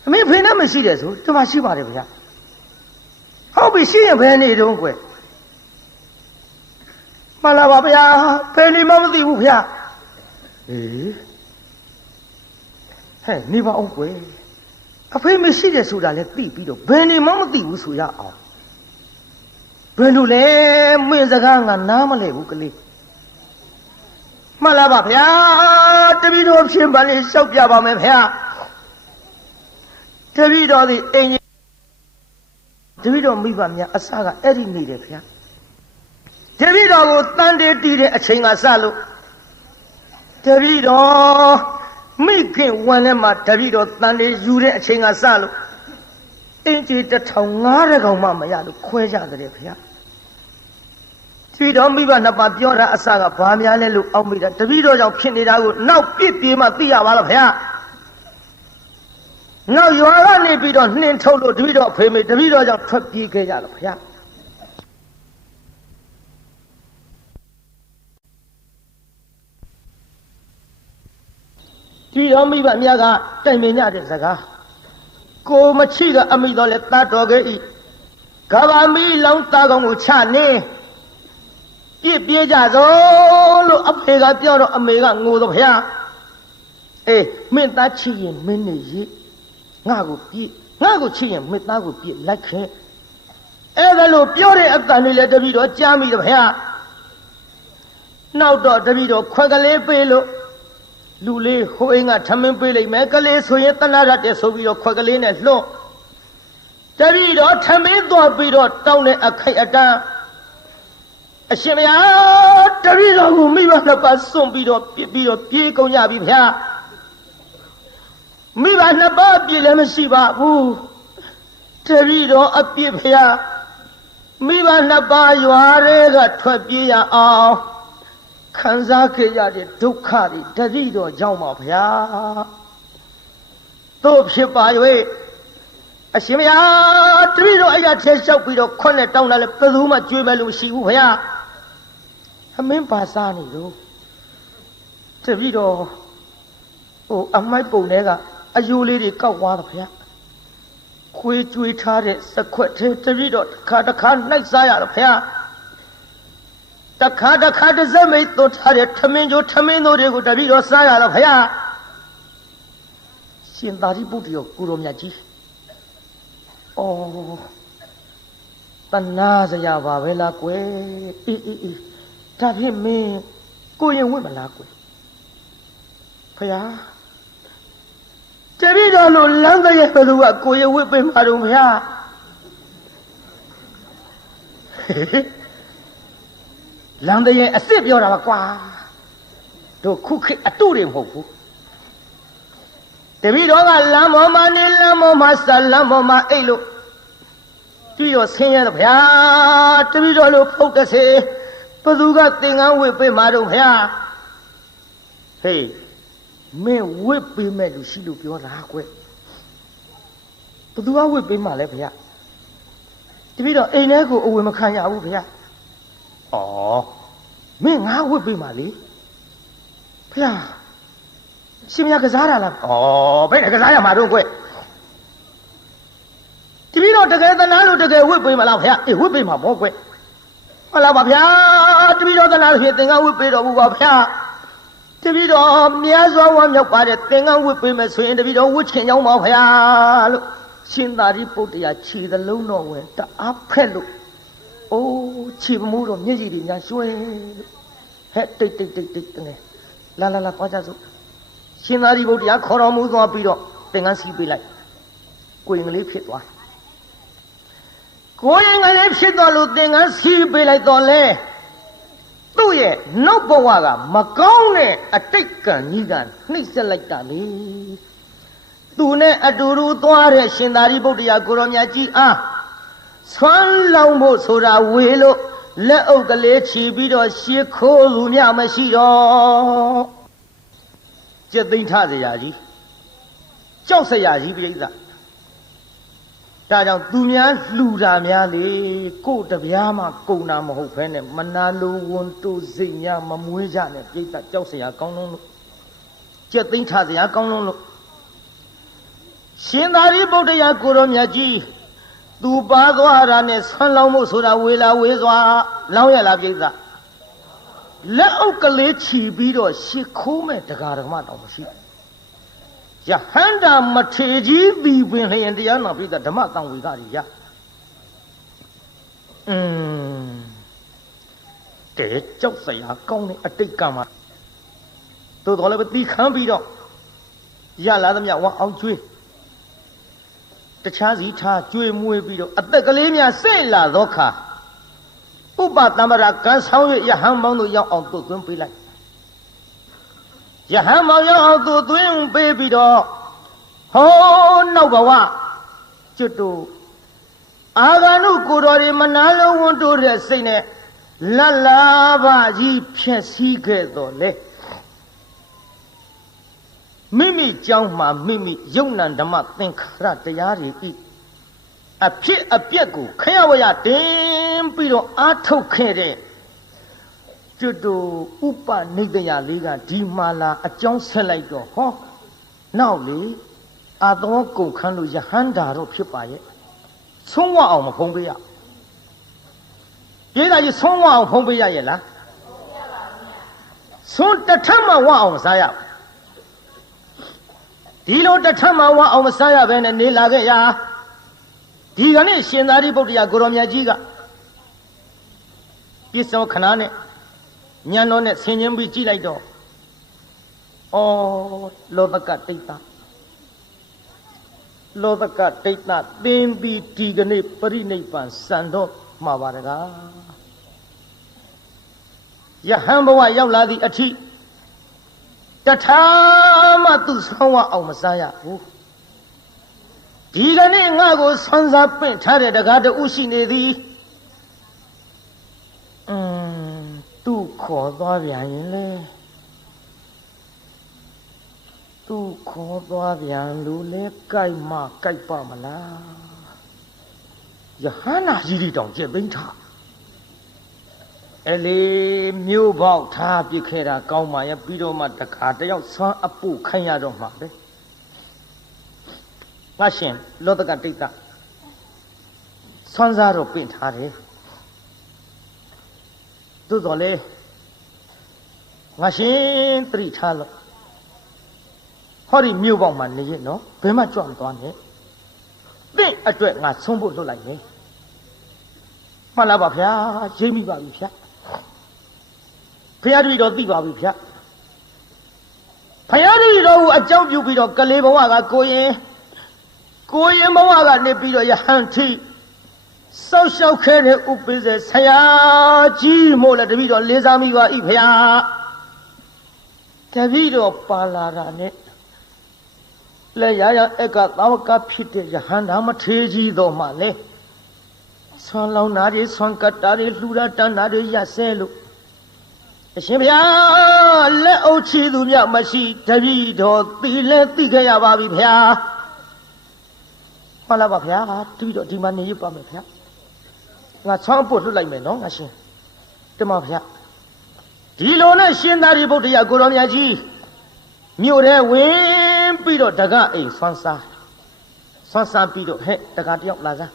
အမေဖေနဲ့မရှိတယ်ဆိုတမရှိပါတယ်ဗျာ ပြီရှိရင်ဘယ်နေတုံးကွယ်မှန်လားပါဗျာဘယ်နေမှမသိဘူးဗျာအေးဟဲ့နေပါအောင်ကွယ်အဖေမရှိတယ်ဆိုတာလည်းသိပြီးတော့ဘယ်နေမှမသိဘူးဆိုရအောင်ဘယ်လိုလဲမင်းစကားငါနားမလဲဘူးကလေးမှန်လားပါဗျာတပည့်တော်ဖြင့်ပါလေလျှောက်ပြပါမယ်ဗျာတပည့်တော်ဒီအိမ်တပည့်တော်မိဘများအစကအဲ့ဒီနေတယ်ဗျာတပည့်တော်ကိုတန်တေးတီးတဲ့အချိန်ကစလို့တပည့်တော်မိခင်ဝန်ထဲမှာတပည့်တော်တန်တေးယူတဲ့အချိန်ကစလို့အင်ကြီး1500ကောင်မှမရလို့ခွဲကြတယ်ဗျာတပည့်တော်မိဘနှစ်ပါးပြောတာအစကဘာများလဲလို့အောက်မိတာတပည့်တော်ကြောင့်ဖြစ်နေတာကိုနောက်ပြစ်ပြေးမှသိရပါလားဗျာနောက်ရွာကနေပြီးတော့နှင်းထုတ်လို့တပည့်တော်အဖေမေတပည့်တော်ကြောင့်ထွက်ပြေးခဲ့ကြတော့ဗျာဒီတော်မိဘများကတိုင်ပင်ကြတဲ့စကားကိုမချိကအမိတော်လဲတတ်တော်ခဲ့ဤကဘာမီလောင်းသားကောင်ကိုချနေပြစ်ပြေးကြသောလို့အဖေကပြောတော့အမေကငိုတော့ဗျာအေးမင်းသားချစ်ရင်မင်းနေရေးငါကိုပြစ်ငါကိုချစ်ရင်မင်းသားကိုပြစ်လိုက်ခဲ့အဲ့ဒါလို့ပြောတဲ့အတန်လေးလည်းတပည့်တော်ကြားမိတယ်ဗျာနောက်တော့တပည့်တော်ခွက်ကလေးပေးလို့လူလေးဟိုအိမ်ကထမင်းပေးလိုက်မယ်ကလေးဆိုရင်တနာရတဲ့ဆိုပြီးတော့ခွက်ကလေးနဲ့လွှတ်တပည့်တော်ထမင်းသွားပြီးတော့တောင်းတဲ့အခိုက်အတန့်အရှင်မယားတပည့်တော်ကိုမိဘနှစ်ပါးစွန့်ပြီးတော့ပြစ်ပြီးတော့ပြေးကုန်ကြပြီဗျာမိဘနှစ်ပါးပြည့်လည်းမရှိပါဘူးတပည့်တော်အပြစ်ဖျားမိဘနှစ်ပါးရွာတွေကထွက်ပြေးရအောင်ခံစားခဲ့ရတဲ့ဒုက္ခတွေတတိတော်ကြောင့်ပါဗျာတို့ဖြစ်ပါ၍အရှင်မယားတတိတော်အရာထဲလျှောက်ပြီးတော့ခွန်းနဲ့တောင်းလာလဲဘယ်သူမှကြွေးမဲ့လို့မရှိဘူးဗျာအမင်းပါစားနေတော့တတိတော်ဟိုအမိုက်ပုံထဲကအယိုးလေးတွေကောက်သွားတယ်ဗျာခွေးကြွေးထားတဲ့စခွက်ထဲတတိတော်တစ်ခါနှိုက်စားရတော့ဗျာတခါတစ်စက်မိတ်သွတ်ထားတဲ့ထမင်းတို့တွေကိုတပည့်တော်စားရတော့ခရရှင်သာရိပုတ္တရာကိုရောမြတ်ကြီးဩတဏှာစရာပါပဲလားကွယ်အေးဒါဖြင့်မင်းကိုရင်ဝင့်မလားကွယ်ဖယားတပည့်တော်လို့လမ်းတဲ့ရဲ့ဘယ်သူကကိုရင်ဝင့်ပေးမှာတော့ဖယားလမ်းတဲ့အစ်စ်ပြောတာပါကွာတို့ခုခေတ်အတုတွေမဟုတ်ဘူးတပည့်တော်ကလမ်းပေါ်မှာနေလမ်းပေါ်မှာဆက်လမ်းပေါ်မှာအိတ်လို့ပြီးတော့ဆင်းရဲတော့ဗျာတပည့်တော်လို့ဖုတ်တစေဘသူကသင်္ကန်းဝစ်ပေးမှာတော့ဗျာဟေးမင်းဝစ်ပေးမဲ့လူရှိလို့ပြောတာကွဘသူကဝစ်ပေးမှာလဲဗျာတပည့်တော်အိမ်ထဲကိုအဝင်မခံရဘူးဗျာဩမင်းငါဝစ်ပေးမှာလေဖျားရှင်မရကစားတာလားဩဘယ်နဲ့ကစားရမှာတော့ကွတပည့်တော်တကယ်သနာလို့တကယ်ဝစ်ပေးမလားဖျားအေးဝစ်ပေးမှာပေါ့ကွဟုတ်လားပါဗျာတပည့်တော်သနာလို့ဖြစ်သင်္ကန်းဝစ်ပေးတော်မူပါဖျားတပည့်တော်မြတ်စွာဘုရားမြောက်ပါတဲ့သင်္ကန်းဝစ်ပေးမယ်ဆိုရင်တပည့်တော်ဝစ်ချင်ကြောင်းပါဖျားလို့ရှင်သာရိပုတ္တရာခြေသလုံးတော်ဝင်တအားဖက်လို့အိုးခြေမမိုးတော့မျက်ရည်တွေညာရွှဲဟဲ့တိတ်ငယ်လာသွားကြစို့ရှင်သာရိပုတ္တရာခေါ်တော်မူသွားပြီးတော့သင်္ကန်းစီးပေးလိုက်ကိုရင်ကလေးဖြစ်သွားကိုရင်ကလေးဖြစ်သွားလို့သင်္ကန်းစီးပေးလိုက်တော့လေသူ့ရဲ့နှုတ်ဘဝကမကောင်းတဲ့အတိတ်ကံကြီးကနှိမ့်ဆက်လိုက်တာလေသူနဲ့အတူတူသွားတဲ့ရှင်သာရိပုတ္တရာကိုရောမြတ်ကြီးအားဆွမ်းလောင်းဖို့ဆိုတာဝေလို့လက်အုပ်ကလေးချီပြီးတော့ရှေးခိုးလူမြမရှိတော့ကျက်သိမ့်ထစရာကြီးကြောက်စရာကြီးပြိဿဒါကြောင့်သူများလှူတာများလေကို့တပြားမှကုန်တာမဟုတ်ဘဲနဲ့မနာလိုဝန်တူစိတ်များမမွေးကြနဲ့ပြိဿကြောက်စရာကောင်းလုံးလို့ကျက်သိမ့်ထစရာကောင်းလုံးလို့ရှင်သာရိပုတ္တရာကိုရောမြတ်ကြီး သူပါသွားတာနဲ့ဆွမ်းလောင်းမှုဆိုတာဝေလာဝေးစွာလောင်းရလားပြိဿလက်အုပ်ကလေးချီပြီးတော့ရှ िख ိုးမဲ့တရားဓမ္မတော်မရှိယဟန္တာမထေကြီးပြီးပင်လျင်တရားနာပြိဿဓမ္မတန်ဝေကကြီးရတဲကြောက်စရာကောင်းတဲ့အတိတ်ကမှာသို့တော်လည်းတီးခမ်းပြီးတော့ရလာသမျှဝအောင်ကျွေးတခြားစီထားကျွေးမွေးပြီးတော့အသက်ကလေးများစိတ်လာသောခါဥပတမ္ပရာကံဆောင်၍ယဟန်ပေါင်းတို့ရောက်အောင်သွတ်သွင်းပေးလိုက်ယဟန်ပေါင်းရောက်အောင်သွတ်သွင်းပေးပြီးတော့ဟောနောက်ဘဝကျွတ်တို့အာဂန္ဓုကိုတော်တွေမနာလုံးဝန်းတိုးတဲ့စိတ်နဲ့လတ်လာပါကြီးဖြည့်ဆည်းခဲ့တော်လေမိမိကြောင်းမှာမိမိယုံနံဓမ္မသင်္ခါရတရားတွေဤအဖြစ်အပျက်ကိုခရဝရတင်ပြီးတော့အာထုတ်ခဲ့တဲ့ကျွတ်တို့ဥပနိဒယလေးကဒီမာလာအကြောင်းဆက်လိုက်တော့ဟောနောက်လေအာသောကုန်ခန်းလို့ယဟန္တာတော့ဖြစ်ပါရဲ့ဆုံးဝအောင်မဖုံးပေးရပြေးသားကြီးဆုံးဝအောင်ဖုံးပေးရရဲ့လားဆုံးတထမဝအောင်မစားရဒီလိုတထမဝအောင်မစားရဘဲနဲ့နေလာခဲ့ရဒီကနေ့ရှင်သာရိပုတ္တရာကိုရောမြတ်ကြီးကပြစ္ဆောခဏနဲ့ညံတော်နဲ့ဆင်ញင်းပြီးကြည့်လိုက်တော့ဩလောဘကတိတ်တာလောဘကတိတ်တာသင်ပြီးဒီကနေ့ပရိနိဗ္ဗာန်စံတော့မှာပါတကားယဟန်ဘဝရောက်လာသည့်အထိတထာမှသူဆောင်းဝအောင်မစားရဘူးဒီကနေ့ငါ့ကိုဆွမ်းစားပင့်ထားတဲ့တကားတူရှိနေသည်သူခေါ်သွားပြန်ရင်လေသူခေါ်သွားပြန်လို့လေကြိုက်မှကြိုက်ပါမလားယဟန္တာကြီးတွေတောင်ကျက်သိမ်းထားအလေမြို့ပေါက်ထားပြစ်ခဲ့တာကောင်းပါရဲ့ပြီးတော့မှတခါတယောက်ဆွမ်းအပုခိုင်းရတော့မှာပဲငါရှင်လောတကတိတ်ကဆွမ်းစားတော့ပင့်ထားတယ်သို့တော်လေငါရှင်သတိထားလို့ဟောဒီမြို့ပေါက်မှာနေရနော်ဘယ်မှကြွမသွားနဲ့သင့်အတွက်ငါဆုံးဖို့လွတ်လိုက်မယ်မှန်လားပါဗျာရိပ်မိပါပြီဗျာဖရာတပည့်တော်သိပါပြီဗျာဖရာတပည့်တော်ကိုအကြောင်းပြုပြီးတော့ကလေးဘဝကကိုရင်ဘဝကနေပြီးတော့ယဟန်ထိစောက်ရှောက်ခဲ့တဲ့ဥပိ္ပဇေဆရာကြီးမို့လဲတပည့်တော်လေးစားမိပါ၏ဖရာတပည့်တော်ပါလာတာနဲ့လဲရရအကသာဝကဖြစ်တဲ့ယဟန္တာမထေကြီးတော်မှလဲဆွမ်းလောင်းတာတွေဆွမ်းကတ်တာတွေလှူတာတန်းတာတွေရဆဲလို့အရှင်ဘုရားလက်အုပ်ချီသူမြတ်မရှိတပည့်တော်သိလဲသိခဲ့ရပါပြီဘုရားမှန်လားပါဗျာတပည့်တော်ဒီမှာနေရပါမယ်ဗျာငါဆွမ်းပို့လွတ်လိုက်မယ်နော်ငါရှင်တမဗျာဒီလိုနဲ့ရှင်သာရိပုတ္တရာကိုရောမြတ်ကြီးမြို့ထဲဝင်ပြီးတော့တကအိမ်ဆွမ်းစားပြီးတော့ဟဲ့တကတယောက်လာစား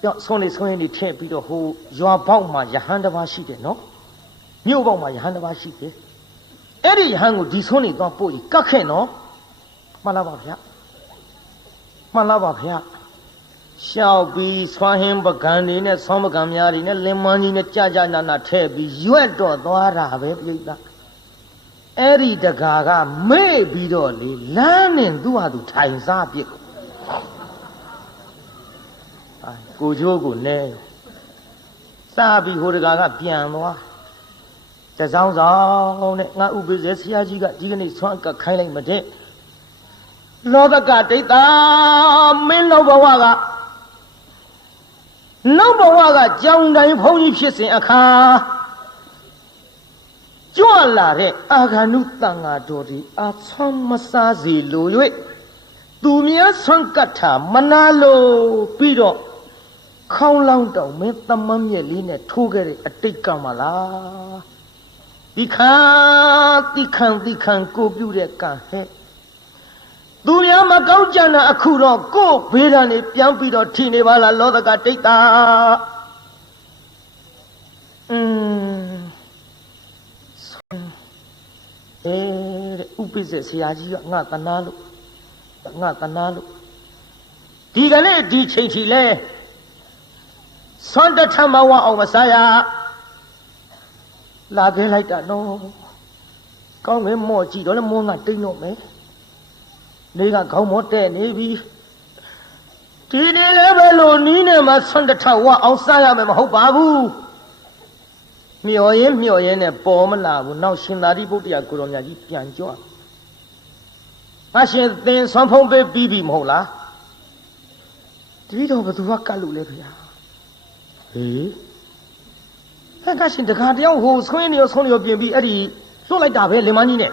ပြောဆုံးနေဆုံးရင်နေထည့်ပြီးတော့ဟိုရွာပေါက်မှာယဟန်တစ်ပါးရှိတယ်နော်မြို့ပေါက်မှာယဟန်တစ်ပါးရှိတယ်အဲ့ဒီယဟန်ကိုဒီဆုံးနေတော့ပို့ကြီးကတ်ခဲ့နော်မှန်လားပါဗျာမှန်လားပါဗျာရှောက်ပြီးဆွမ်းဟင်းပကံနေနဲ့ဆွမ်းပကံများတွေနဲ့လင်မန်းကြီးနဲ့ကြာနာထည့်ပြီးရွက်တော့သွားတာပဲပြိတ္တာအဲ့ဒီတကာကမေ့ပြီးတော့လေလမ်းနဲ့သူ့ဟာသူထိုင်စားပြစ်ကိုချိုးကိုလဲစားပြီးဟိုတကာကပြန်သွားတစောင်းဆောင်နဲ့ငါဥပိ္ပဇေဆရာကြီးကဒီကနေ့ဆွမ်းကခိုင်းလိုက်မတဲ့လောဘကဒိဋ္ဌာမင်းနောက်ဘဝကကြောင်တိုင်းဘုန်းကြီးဖြစ်စဉ်အခါကြွလာတဲ့အာဂန္ဓုတန်ဃာတော်ဒီအာဆွမ်းမစားစီလို၍သူများဆွမ်းကတ်တာမနာလို့ပြီးတော့ခေါင်းလောင်းတောင်မင်းသမမ်းမြက်လေးနဲ့ထိုးခဲ့တဲ့အတိတ်ကမလားဒီခံကိုပြုတဲ့ကံဟဲ့ သူများမကောင်းကြတာအခုတော့ကိုယ်ဘေးဒဏ်နေပြန်ပြီးတော့ထိနေပါလားလောသကတိတ်တာဥပိ္ပဇေဆရာကြီးကငါတနာလို့ဒီကနေ့ဒီချိန်ချီလဲဆွမ်းတထမဝအောင်မစားရလာခဲ့လိုက်တာနော်ကောင်းငယ်မော့ကြည့်တော့လည်းမောငါတိတ်တော့မယ်နေကခေါင်းမောတဲ့နေပြီဒီနေ့လည်းပဲလို့နီးနေမှာဆွမ်းတထဝအောင်စားရမယ်မဟုတ်ပါဘူးမျော်ရင်နဲ့ပေါ်မလာဘူးနောက်ရှင်သာရိပုတ္တရာကိုရောင်မြတ်ကြီးပြန်ကြွငါရှင်သင်ဆွမ်းဖုံးပေးပြီးပြီမဟုတ်လားတပည့်တော်ဘသူကကတ်လို့လဲခင်ဗျာဟေးဟဲ့ငါရှင်တခါတယောက်ဟိုဆွင်းနေရောဆုံးနေရောပြင်ပြီးအဲ့ဒီလွတ်လိုက်တာပဲလင်မကြီးနဲ့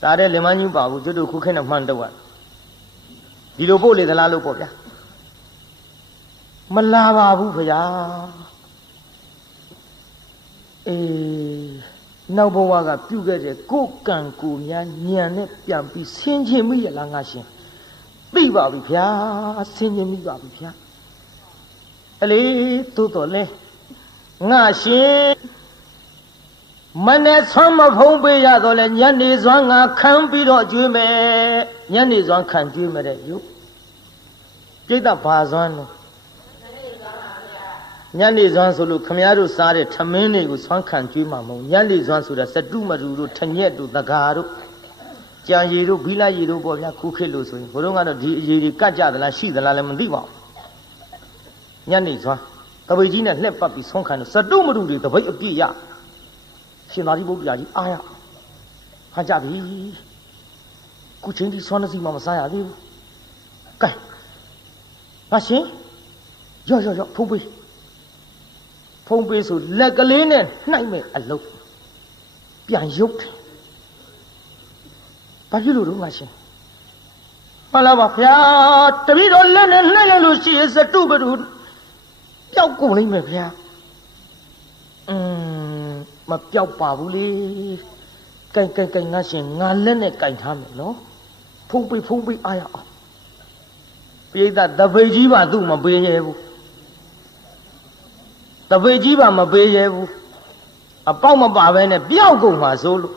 စားတဲ့လင်မကြီးပါဘူးကျွတ်တို့ခုခဲနဲ့မှန်တော့ဒီလိုပို့လေသလားလို့ပေါ့ဗျာမလာပါဘူးခင်ဗျာနောက်ဘဝကပြုခဲ့တဲ့ကိုယ်ကံကိုယ်များညံနဲ့ပြန်ပြီးဆင်းခြင်းမိရလားငါရှင်သိပါပြီဗျာဆင်းခြင်းမိပါပြီဗျာအလေသို့တော်လဲငါရှင်မနဲ့ဆွမ်းမဖုံးပေးရတော့လဲညနေစွမ်းငါခံပြီးတော့ကျွေးမယ်ညနေစွမ်းခံကျွေးမယ်တဲ့ယူပြိတ္တဘာစွမ်းလို့ညနေစွမ်းဆိုလို့ခမည်းတော်စားတဲ့ထမင်းတွေကိုဆွမ်းခံကျွေးမှာမဟုတ်ညနေစွမ်းဆိုတာစတုမတူတို့ထညက်တို့တကာတို့ကြံရည်တို့ဘီလာရည်တို့ပေါ့ဗျာခုခေတ်လို့ဆိုရင်ဘုရားကတော့ဒီအရည်တွေကတ်ကြသလားရှိသလားလည်းမသိပါဘူးညနေစွမ်းတပိတ်ကြီးနဲ့လှက်ပတ်ပြီးဆွမ်းခံလို့စတုမတူတွေတပိတ်အပြည့်ရရှင်သာရိပုတ္တရာကြီးအားရဟာကြပြီခုချင်းဒီဆွမ်းစီမှမစားရသေးဘူးကဲငါရှင်ရော့ဖုံးပေးဆိုလက်ကလေးနဲ့နှိုက်မဲ့အလုပ်ပြန်ရုပ်တယ်ဘာဖြစ်လို့တော့ငါရှင်မှန်လားပါဗျာတပည့်တော်လက်နဲ့နှိုက်လိုက်လို့ရှိရင်စတုပတုပျောက်ကုန်လိမ့်မယ်ဗျာမပျောက်ပါဘူးလေကင်ငါရှင်ငါလက်နဲ့ကင်ထားမယ်နော်ဖုံးပေးအားရအောင်ပိဋကတပိတ်ကြီးပါသူ့မပေးရဲဘူးတပိတ်ကြီးပါမပေးရဲဘူးအပေါက်မပါပဲနဲ့ပျောက်ကုန်မှာစိုးလို့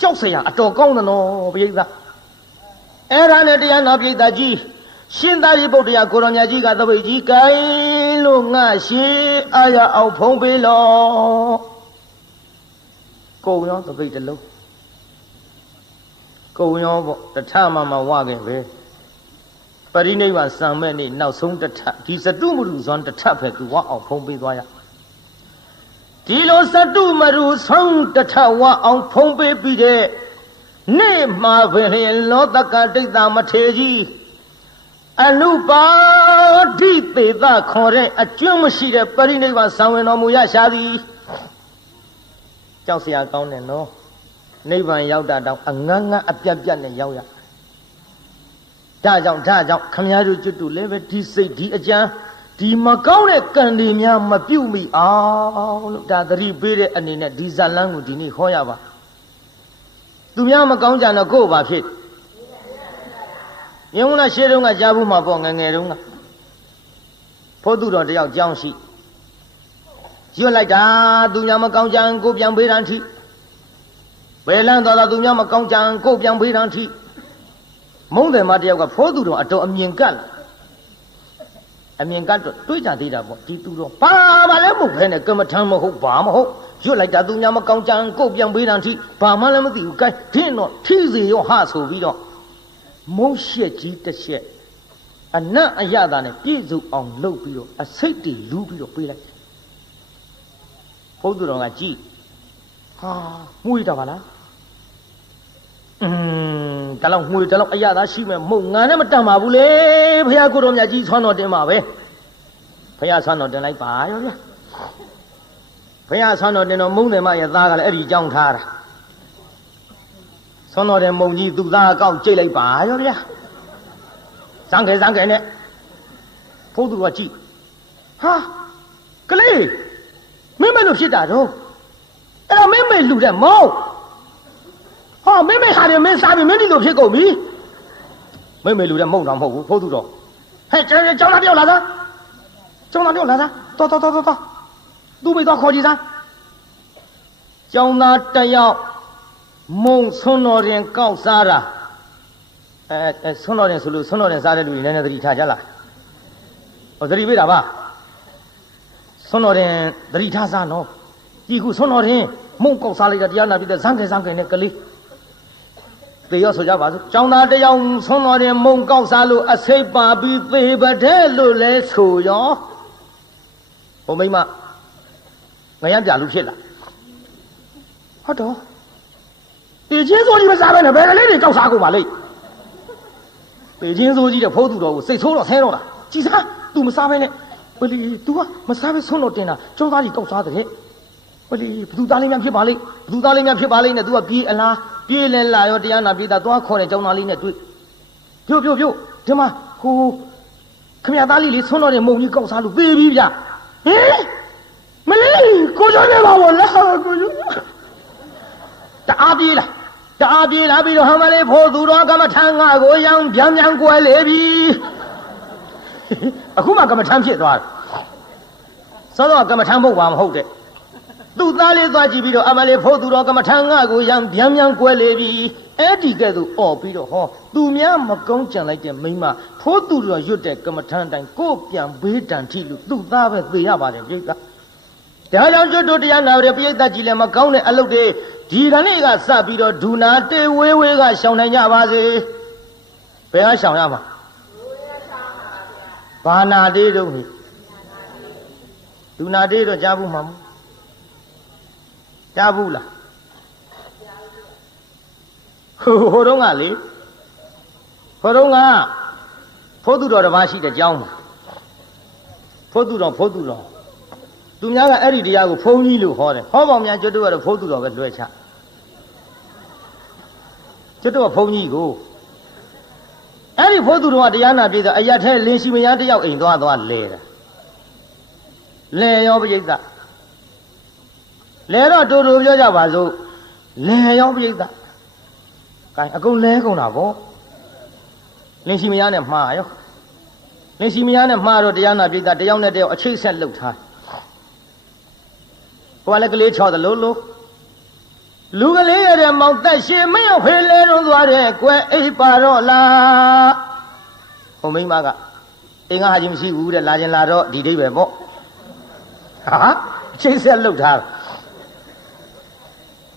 ကြောက်စရာအတော်ကောင်းတယ်နော်ပိဋကအဲ့ဒါနဲ့တရားနာပိဋကကြီးရှင်သာရိပုတ္တရာကိုရောင်မြတ်ကြီးကတပိတ်ကြီးကိုင်းလို့ငါရှင်အားရအောင်ဖုံးပေးလို့ကိုရောတပိတ်တလုံးကိုရောပေါ့တထမဝခဲ့ပဲပရိနိဗ္ဗာန်စံမဲ့နေ့နောက်ဆုံးတထဒီစတုမရုဇွန်တထပဲသူဝအောင်ဖုံးပေးသွားရဒီလိုစတုမရုဆုံးတထဝအောင်ဖုံးပေးပြီးတဲ့နေ့မှာပင်လောတကဒိဋ္ဌမထေကြီးအနုပါဒိသေသခေါ်တဲ့အကျွမ်းမရှိတဲ့ပရိနိဗ္ဗာန်ဆောင်ဝင်တော်မူရရှာသည်ကြောက်စရာကောင်းတယ်နော်နိဗ္ဗာန်ရောက်တာတောင်အငန်းငန်းအပြတ်ပြတ်နဲ့ရောက်ရဒါကြောင့်ခမည်းတော်ကျွတ်တူလည်းပဲဒီစိတ်ဒီအကြံဒီမကောင်းတဲ့ကံတွေများမပြုတ်မိအောင်လို့ဒါသတိပေးတဲ့အနေနဲ့ဒီဇာလန်းကိုဒီနေ့ဟောရပါသူများမကောင်းကြတော့ကိုယ်ဘာဖြစ်ယုံလားရှေးတုန်းကကြားဘူးမှာပေါ့ငငယ်တုန်းကဖို့သူတော်တယောက်ကြောင်းရှိရွတ်လိုက်တာသူများမကောင်းကြံကိုပြန်ပေးတန်းထိဘယ်လန်းတော်သူများမကောင်းကြံကိုပြန်ပေးတန်းထိမုံတယ်မတယောက်ကဖိုးသူတော်အတော်အမြင်ကတ်တော့တွေးကြသေးတာပေါ့ဒီသူတော်ဘာလဲမဟုတ်ခဲနဲ့ကမ္မထမ်းမဟုတ်ဘာမဟုတ်ရွတ်လိုက်တာသူများမကောင်းကြံကိုပြန်ပေးတန်းထိဘာမှလည်းမသိဘူးကဲဒင်းတော့ထိစေရောဟဆိုပြီးတော့မုံရှက်ကြီးတစ်ချက်အနတ်အရသာနဲ့ပြည့်စုံအောင်လုပ်ပြီးတော့အစိတ်တွေလူးပြီးတော့ပေးလိုက်ဘုသူတော်ကကြည်ဟာမှုရတာပါလားဒါလောက်ငွေဒါလောက်အရသာရှိမဲ့မဟုတ်ငါနဲ့မတန်ပါဘူးလေဘုရားကိုတော်မြတ်ကြီးဆွမ်းတော်တင်ပါပဲဘုရားဆွမ်းတော်တင်လိုက်ပါရောဗျာဘုရားဆွမ်းတော်တင်တော်မုံတယ်မရဲ့သားကလည်းအဲ့ဒီကြောင်းထားတာဆွမ်းတော်တဲ့မုံကြီးသူ့သားအကောက်ကြိတ်လိုက်ပါရောဗျာစံခဲနဲ့ဘုသူတော်ကကြည်ဟာကလေးမင်းမလို့ဖြစ်တာတော့အဲ့ဒါမင်းမေလူတဲ့မော ဟောမင်းဟာတယ်မင်းစားပြီမင်းဒီလိုဖြစ်ကုန်ပြီမင်းလူတဲ့မုံတော်မဟုတ်ဘူးဖိုးသူတော်ဟဲ့ကျောင်းသားပြောက်လာသားကျောင်းသားပြောက်လာသားတော်သူ့မိသွားခေါ်ကြည့်သားကျောင်းသားတယောက်မုံဆွန်းတော်ရင်ကောက်စားတာဆွန်းတော်ရင်ဆိုလို့ဆွန်းတော်ရင်စားတဲ့လူတွေနည်းနည်းသတိထားကြလားဟောသတိပေးတာပါဆွန်းတော်ရင်သတိထားစားနော်ဒီခုဆွန်းတော်ရင်မုံကောက်စားလိုက်တာတရားနာပြီးတဲ့ဇန်းကဲနဲ့ကလေးသေရောဆိုကြပါစို့ကျောင်းသားတယောက်ဆွန်းတော်ရင်မုံကောက်စားလို့အစိပ်ပါပြီးသေပါတဲ့လို့လဲဆိုရောဟိုမိမငရမ်းပြလူဖြစ်လာဟုတ်တော့ဒီချင်းစိုးကြီးမစားဘဲနဲ့ဘယ်ကလေးတွေကောက်စားကုန်ပါလိမ့်ပေချင်းစိုးကြီးတဲ့ဖိုးသူတော်ကိုစိတ်ဆိုးတော့ဆဲတော့တာကြည်စား तू မစားဘဲနဲ့ဘလီ तू ကမစားဘဲဆုံးတော့တင်တာကျောင်းသားကြီးကောက်စားတဲ့ဘလီဘသူသားလေးများဖြစ်ပါလိမ့်ဘသူသားလေးများဖြစ်ပါလိမ့်နဲ့ तू ကပြေးအလားပြေးလဲလာရောတရားနာပြေးတာသွားခေါ်တဲ့ကျောင်းသားလေးနဲ့တွေ့ပြုတ်ဒီမှာဟိုခမရသားလေးဆုံးတော့တဲ့မုံကြီးကောက်စားလို့ပေးပြီးဗျဟင်မလေးကိုကျော်နေပါဘောလားကိုကျော်တအားပြေးလာပြီးတော့ဟမလေးဖို့သူတော်ကမ္မထံငါကိုရောင်ပြန်ကွယ်လေပြီအခုမှကမ္မထံဖြစ်သွားတယ်စောစောကမ္မထံဘုတ်ပါမဟုတ်တဲ့သူ့သားလေးသွားကြည့်ပြီးတော့အမလေးဖို့သူတော်ကမ္မထံငါကိုရောင်ပြန်ကွယ်လေပြီအဲ့ဒီကဲ့သို့អော်ပြီးတော့ဟောသူများမကုန်းကြံလိုက်တဲ့မိမဖို့သူတော်ရွတ်တဲ့ကမ္မထံတိုင်းကိုပြန်ဘေးတန်ထိလို့သူ့သားပဲသေရပါတယ်ပြိတ္တာဒါကြောင့်ကျွတ်တို့တရားနာရပြိတ္တာကြီးလည်းမကောင်းတဲ့အလုပ်တွေဒီကနေ့ကစပြီးတော့ဒူနာတေဝေးကရှောင်နိုင်ကြပါစေဘယ်ကရှောင်ရမှာဘာနာတေးတော့နိဒူနာတေးတော့ကြားဘူးမှာမဟုတ်ကြားဘူးလားဟိုတုန်းကလေဖိုးသူတော်တစ်ပါးရှိတဲ့ကျောင်းမှာဖိုးသူတော်သူများကအဲ့ဒီတရားကိုဖုံးကြီးလို့ဟောတယ်ဟောပေါင်းများကျွတ်တို့ကတော့ဖိုးသူတော်ပဲလွှဲချကျွတ်တို့ကဖုံးကြီးကိုအဲ့ဒီဖိုးသူတော်ကတရားနာပြည်တဲ့အရာထဲလင်းရှိမယားတယောက်အိမ်သွားလဲတာလဲရောပြိဿလဲတော့တူပြောကြပါစို့လဲရောပြိဿကဲအကုန်လဲကုန်တာဗောလင်းရှိမယားနဲ့မှားရောလင်းရှိမယားနဲ့မှားတော့တရားနာပြည်တယောက်နဲ့တယောက်အချိတ်ဆက်လှုပ်ထားကိုယ်လည်းကလေးချော်တယ်လို့လူကလေးရတဲ့မောင်သက်ရှင်မရောက်ဖေးလဲတော့သွားတယ်ကွယ်အိပ်ပါတော့လားဟိုမိမကအင်းကဟာကြီးမရှိဘူးတဲ့လာခြင်းလာတော့ဒီဒိဗ္ဗေပေါ့ဟာအချိတ်ဆက်လှုပ်ထား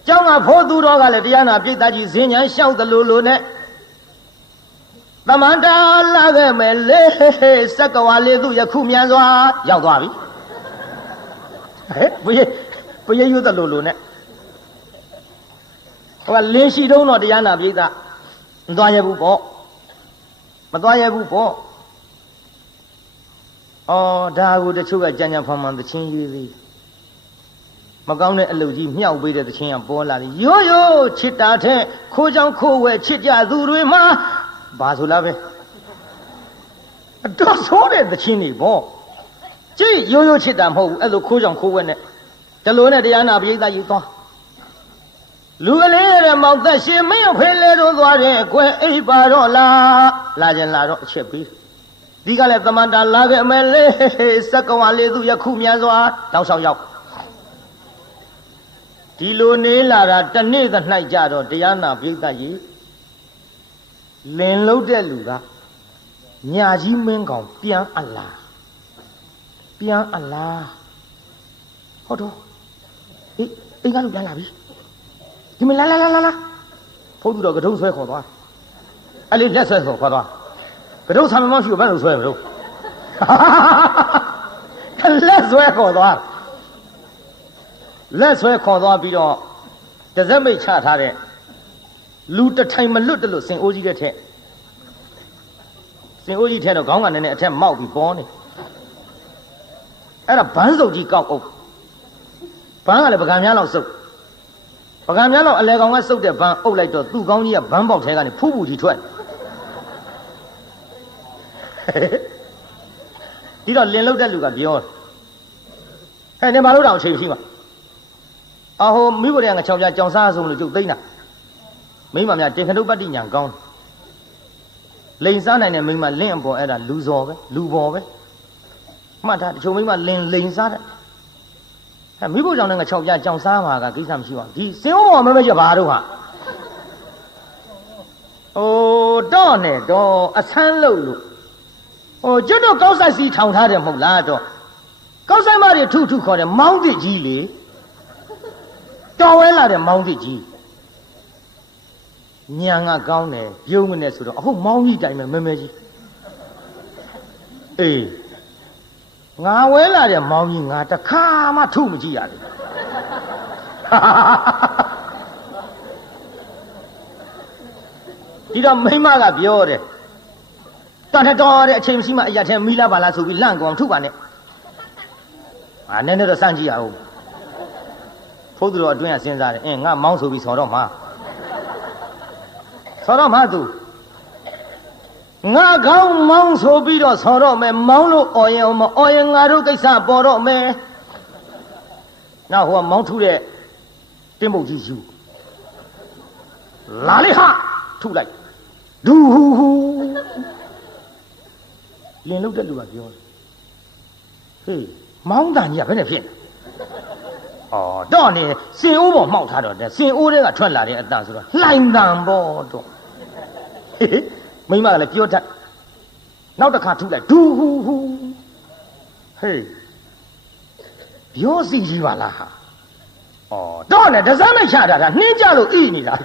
ကျောင်းကဖိုးသူတော်ကလည်းတရားနာပြိတ္တာကြီးဇင်းညာလျှောက်တယ်လို့နဲ့သမန္တာလာခဲ့မယ်လေစက္ကဝါလေးသူယခုမြန်စွာရောက်သွားပြီဟဲ့ဘုရားရွတ်တယ်လို့နဲ့ဟိုကလင်းရှိတုံးတော့တရားနာပြိတ္တာမသွားရဘူးပေါ့အော်ဒါကိုတချို့ကကြံဖန်ဖန်သချင်းရွေးပြီးမကောင်းတဲ့အလုပ်ကြီးမြောက်ပေးတဲ့သချင်းကပေါ်လာတယ်ရိုးချစ်တာတဲ့ခိုးချောင်းခိုးဝဲချစ်ကြသူတွေမှာဘာဆိုလားပဲအတော်ဆိုးတဲ့သချင်းတွေပေါ့ကြည့်ရိုးချစ်တာမဟုတ်ဘူးအဲ့လိုခိုးချောင်းခိုးဝဲနဲ့တလို့နဲ့တရားနာပရိသတ်ယူသွားလူကလေးရဲ့မောင်သက်ရှင်မင်းဖေးလဲတော့သွားတယ်ကွယ်အိပ်ပါတော့လားလာခြင်းလာတော့အချက်ပြီးဒီကလည်းသမန္တာလာခဲ့မယ်လေစက္ကဝါလေးသူယခုမြန်စွာတောင်းဆောင်ရောက်ဒီလိုနေလာတာတနေ့သ၌ကြတော့တရားနာပရိသတ်ကြီးလင်လုံးတဲ့လူကညာကြီးမင်းကောင်ပြန်အလားဟုတ်တော့အေးအိမ်ကလူပြန်လာပြီဒီမလာဖုန်းသူတော့ကတုံးဆွဲခေါ်သွားအဲ့လေးလက်ဆွဲခေါ်သွားကတုံးဆံမမရှိဘူးဘယ်လိုဆွဲမလို့လက်ဆွဲခေါ်သွားပြီးတော့တစက်မိတ်ချထားတဲ့လူတထိုင်မလွတ်တယ်လို့စင်အိုးကြီးတဲ့ထက်တော့ခေါင်းကနည်းနည်းအထက်မောက်ပြီးပေါ်နေအဲ့ဒါဘန်းစုပ်ကြီးကောက်အုပ်ဘန်းကလည်းပကံများလောက်စုပ်ပကံများလောက်အလဲကောင်ကစုပ်တဲ့ဘန်းအုပ်လိုက်တော့သူ့ကောင်းကြီးကဘန်းပေါက်ထဲကနေဖူးကြီးထွက်ဒီတော့လင်လုတ်တဲ့လူကပြောဟဲ့နေမလို့တော့အချိန်ရှိမှာအဟိုမိဘတွေကငါချောင်ပြကြောင်စားဆုံးလို့ကျုပ်သိမ့်တာ မိမများတင်ခတုပတ္တိညာကောင်းလိန်စားနိုင်တဲ့မိမလင့်အပေါ်အဲ့ဒါလူစော်ပဲလူပေါ်ပဲမှတ်ထားတချို့မိမလင်လိန်စားတယ်အဲမိဖို့ကြောင့်လည်းငါ6ပြကြောင်စားပါကကိစ္စမရှိပါဘူးဒီစင်ဦးပေါ်မမဲရပါတော့ဟာတော့နဲ့တော့အဆန်းလို့ကျွတ်တော့ကောက်ဆိုင်စီထောင်ထားတယ်မဟုတ်လားတော့ကောက်ဆိုင်မတွေထုခေါ်တယ်မောင်းသစ်ကြီးလေတော်ဝဲလာတဲ့မောင်းသစ်ကြီးညံကကောင်းတယ်ပြုံးမနဲ့ဆိုတော့အခုမောင်းကြီးတိုင်မဲ့မဲကြီးအေးငါဝဲလာတဲ့မောင်းကြီးငါတခါမှထုမကြည့်ရတယ်ဒီတော့မိမကပြောတယ်တော်တဲ့အချိန်မရှိမှအရက်ထဲမီးလာပါလားဆိုပြီးလန့်ကောင်ထုပါနဲ့နည်းနည်းတော့စမ်းကြည့်ရအောင်ဖို့သူတော်အတွင်းကစဉ်းစားတယ်ငါမောင်းဆိုပြီးဆော်တော့မှာသူငါကောင်းမောင်းဆိုပြီးတော့ဆော်တော့မယ်မောင်းလို့အော်ရင်မအော်ရင်ငါတို့ကိစ္စပေါ်တော့မယ်နောက်ဟိုကမောင်းထုတဲ့တင်းပုတ်ကြီးယူလာလေဟာထုလိုက်ဒူဟူဟူလင်လုတ်တဲ့လူကပြောတယ်ဟေးမောင်းတန်ကြီးကဘယ်နဲ့ဖြစ်လဲတော့နေစင်အိုးပေါ်မှောက်ထားတော့တဲ့စင်အိုးတွေကထွက်လာတဲ့အတန်ဆိုတော့လှိုင်တန်ပေါ့တော့မိမကလည်းပြောတတ်နောက်တစ်ခါထုလိုက်ဒူဟူဟူဟေးပြောစီကြီးပါလားဟာတော့နေဒဇမ်းမချတာကနှင်းကြလို့ဣနေတာ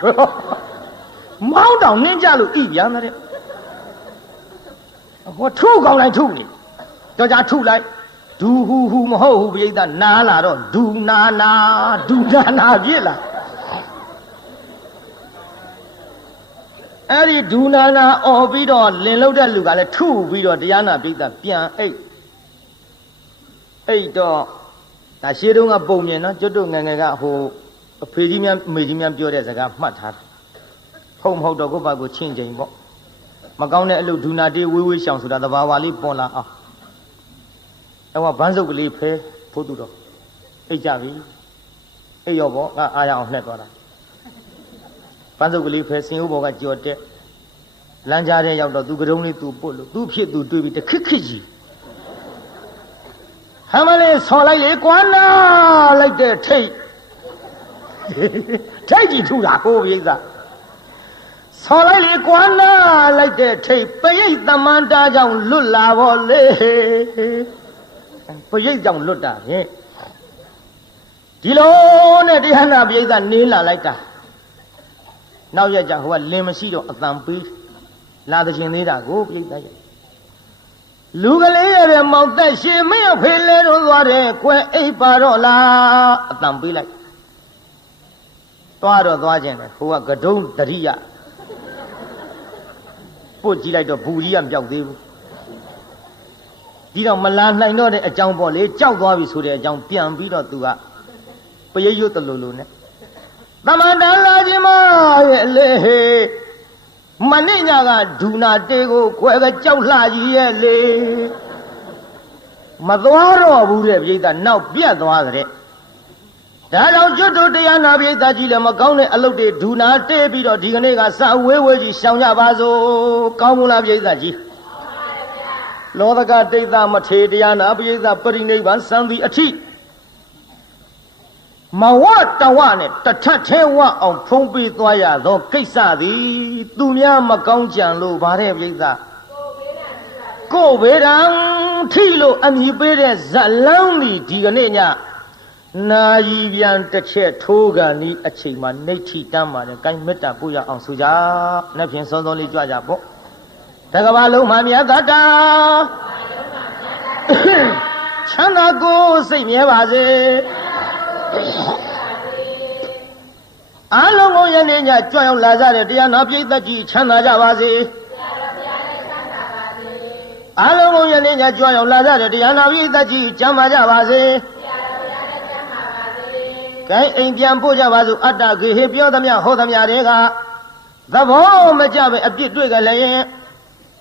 မောင်းတောင်နှင်းကြလို့ဣပြန်တဲ့ဟိုထုကောင်းလိုက်ထုနေတော့ကြာထုလိုက်ဒူဟူဟူမဟုတ်ဘူးပြိဿနားလာတော့ဒူနာနာပြစ်လာအဲ့ဒီဒူနာနာអော်ပြီးတော့လင်လုတ်တဲ့လူကလည်းထုပြီးတော့တရားနာပြိဿပြန်အိတ်တော့ဒါရှေးတုန်းကပုံမြင်နော်ကျွတ်တို့ငယ်ငယ်ကဟိုအဖေကြီးများအမေကြီးများပြောတဲ့စကားမှတ်ထားတယ်ဟုတ်မဟုတ်တော့ကိုယ့်ဘာကိုချင်းချိန်ပေါ့မကောင်းတဲ့အလုပ်ဒူနာတေးဝေးရှောင်ဆိုတာသဘာဝလေးပေါ်လာအောင်အဲ့မှာဘန်းစုပ်ကလေးဖဲဖို့သူတော့အိတ်ကြပြီအိတ်ရောပေါ့ငါအားရအောင်နှက်သွားတာဘန်းစုပ်ကလေးဖဲစင်ဦးဘော်ကကြော်တက်လမ်းကြားထဲရောက်တော့သူကတုံးလေးသူပုတ်လို့သူဖြစ်သူတွေးပြီးတခစ်ကြီးဟမ်းမလေးဆော်လိုက်လေကွာနာလိုက်တဲ့ထိတ်ကြီးထူတာကိုပြိဿဆော်လိုက်လေကွာနာလိုက်တဲ့ထိတ်ပရိတ်သမန္တာကြောင့်လွတ်လာပါလေပရိတ်ကြောင့်လွတ်တာဖြင့်ဒီလိုနဲ့တရားနာပရိတ်ကနေလာလိုက်တာနောက်ရကြဟိုကလင်မရှိတော့အတန်ပေးလာတဲ့ရှင်သေးတာကိုပရိတ်ရဲ့လူကလေးရတဲ့မောင်သက်ရှင်မင်းအဖေလဲတော့သွားတယ်ကွယ်အိပ်ပါတော့လားအတန်ပေးလိုက်သွားခြင်းတယ်ဟိုကကတုံးတရိယပို့ကြည့်လိုက်တော့ဘူးကြီးကမပြောက်သေးဘူးဒီတော့မလာနိုင်တော့တဲ့အကြောင်းပေါ့လေကြောက်သွားပြီဆိုတဲ့အကြောင်းပြန်ပြီးတော့သူကပရိယွတ်တလူလူနဲ့သမန္တလာခြင်းမရဲ့လေမနေ့ညကဒူနာတေကိုခွဲကကြောက်လှကြီးရဲ့လေမသွားတော့ဘူးတဲ့ပြိဿနောက်ပြတ်သွားကြတဲ့ဒါကြောင့်ကျွတ်တို့တရားနာပြိဿကြီးလည်းမကောင်းတဲ့အလုပ်တွေဒူနာတေပြီးတော့ဒီကနေ့ကစဝေးကြီးရှောင်ကြပါစို့ကောင်းမလားပြိဿကြီးလောကဒိဋ္ဌမထေတရားနာပြိဿပရိနိဗ္ဗာန်စံသည်အထိမဝတဝနဲ့တထက်ထဲဝအောင်ဖုံးပေးသွားရသောကိစ္စသည်သူများမကောင်းကြံလို့ဗါတဲ့ပြိဿကိုဗေဒံထိလို့အမိပေးတဲ့ဇလန်းသည်ဒီကနေ့ညနာယီပြန်တစ်ချက်ထိုးကန်ဤအချိန်မှာနှိဋ္ဌိတမ်းပါတယ်ကိုင်းမေတ္တာပို့ရအောင်ဆိုကြနှစ်ဖြင့်စောစောလေးကြွကြပေါ့တကဘာလုံးမှာမြတ်တာချမ်းသာကိုစိတ်မြဲပါစေအားလုံးကိုယနေ့ညကြွရောက်လာကြတဲ့တရားနာပရိသတ်ကြီးချမ်းသာကြပါစေအားလုံးကိုယနေ့ညကြွရောက်လာကြတဲ့တရားနာပရိသတ်ကြီးချမ်းသာကြပါစေကဲအိမ်ပြန်ပို့ကြပါစို့အတ္တဂေဟပြောသမျှဟောသမျှတွေကသဘောမကျပဲအပြစ်တွေ့ကြလည်း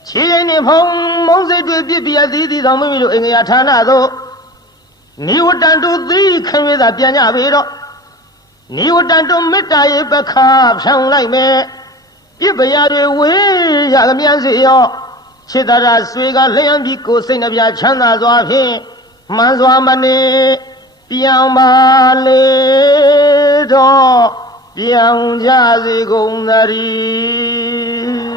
ခြေရင်နေဖုံမုံစိတ်တွေပြစ်ပြအသီးသီးသောမိမိတို့အင်္ဂယာဌာနသို့နိဝတ္တန်တုသီခံရတာပြန်ကြပြီတော့နိဝတ္တန်တုမေတ္တာရေပခါဖြောင်းလိုက်မယ် ပြစ်ပရာတွေဝေးရသမျှစေရောခြေတရာဆွေကလျှံပြီးကိုယ်စိတ်နှပြချမ်းသာစွာဖြင့်မှန်စွာမနေပြောင်းပါလေတော့ပြောင်းကြစေကုန်သတည်း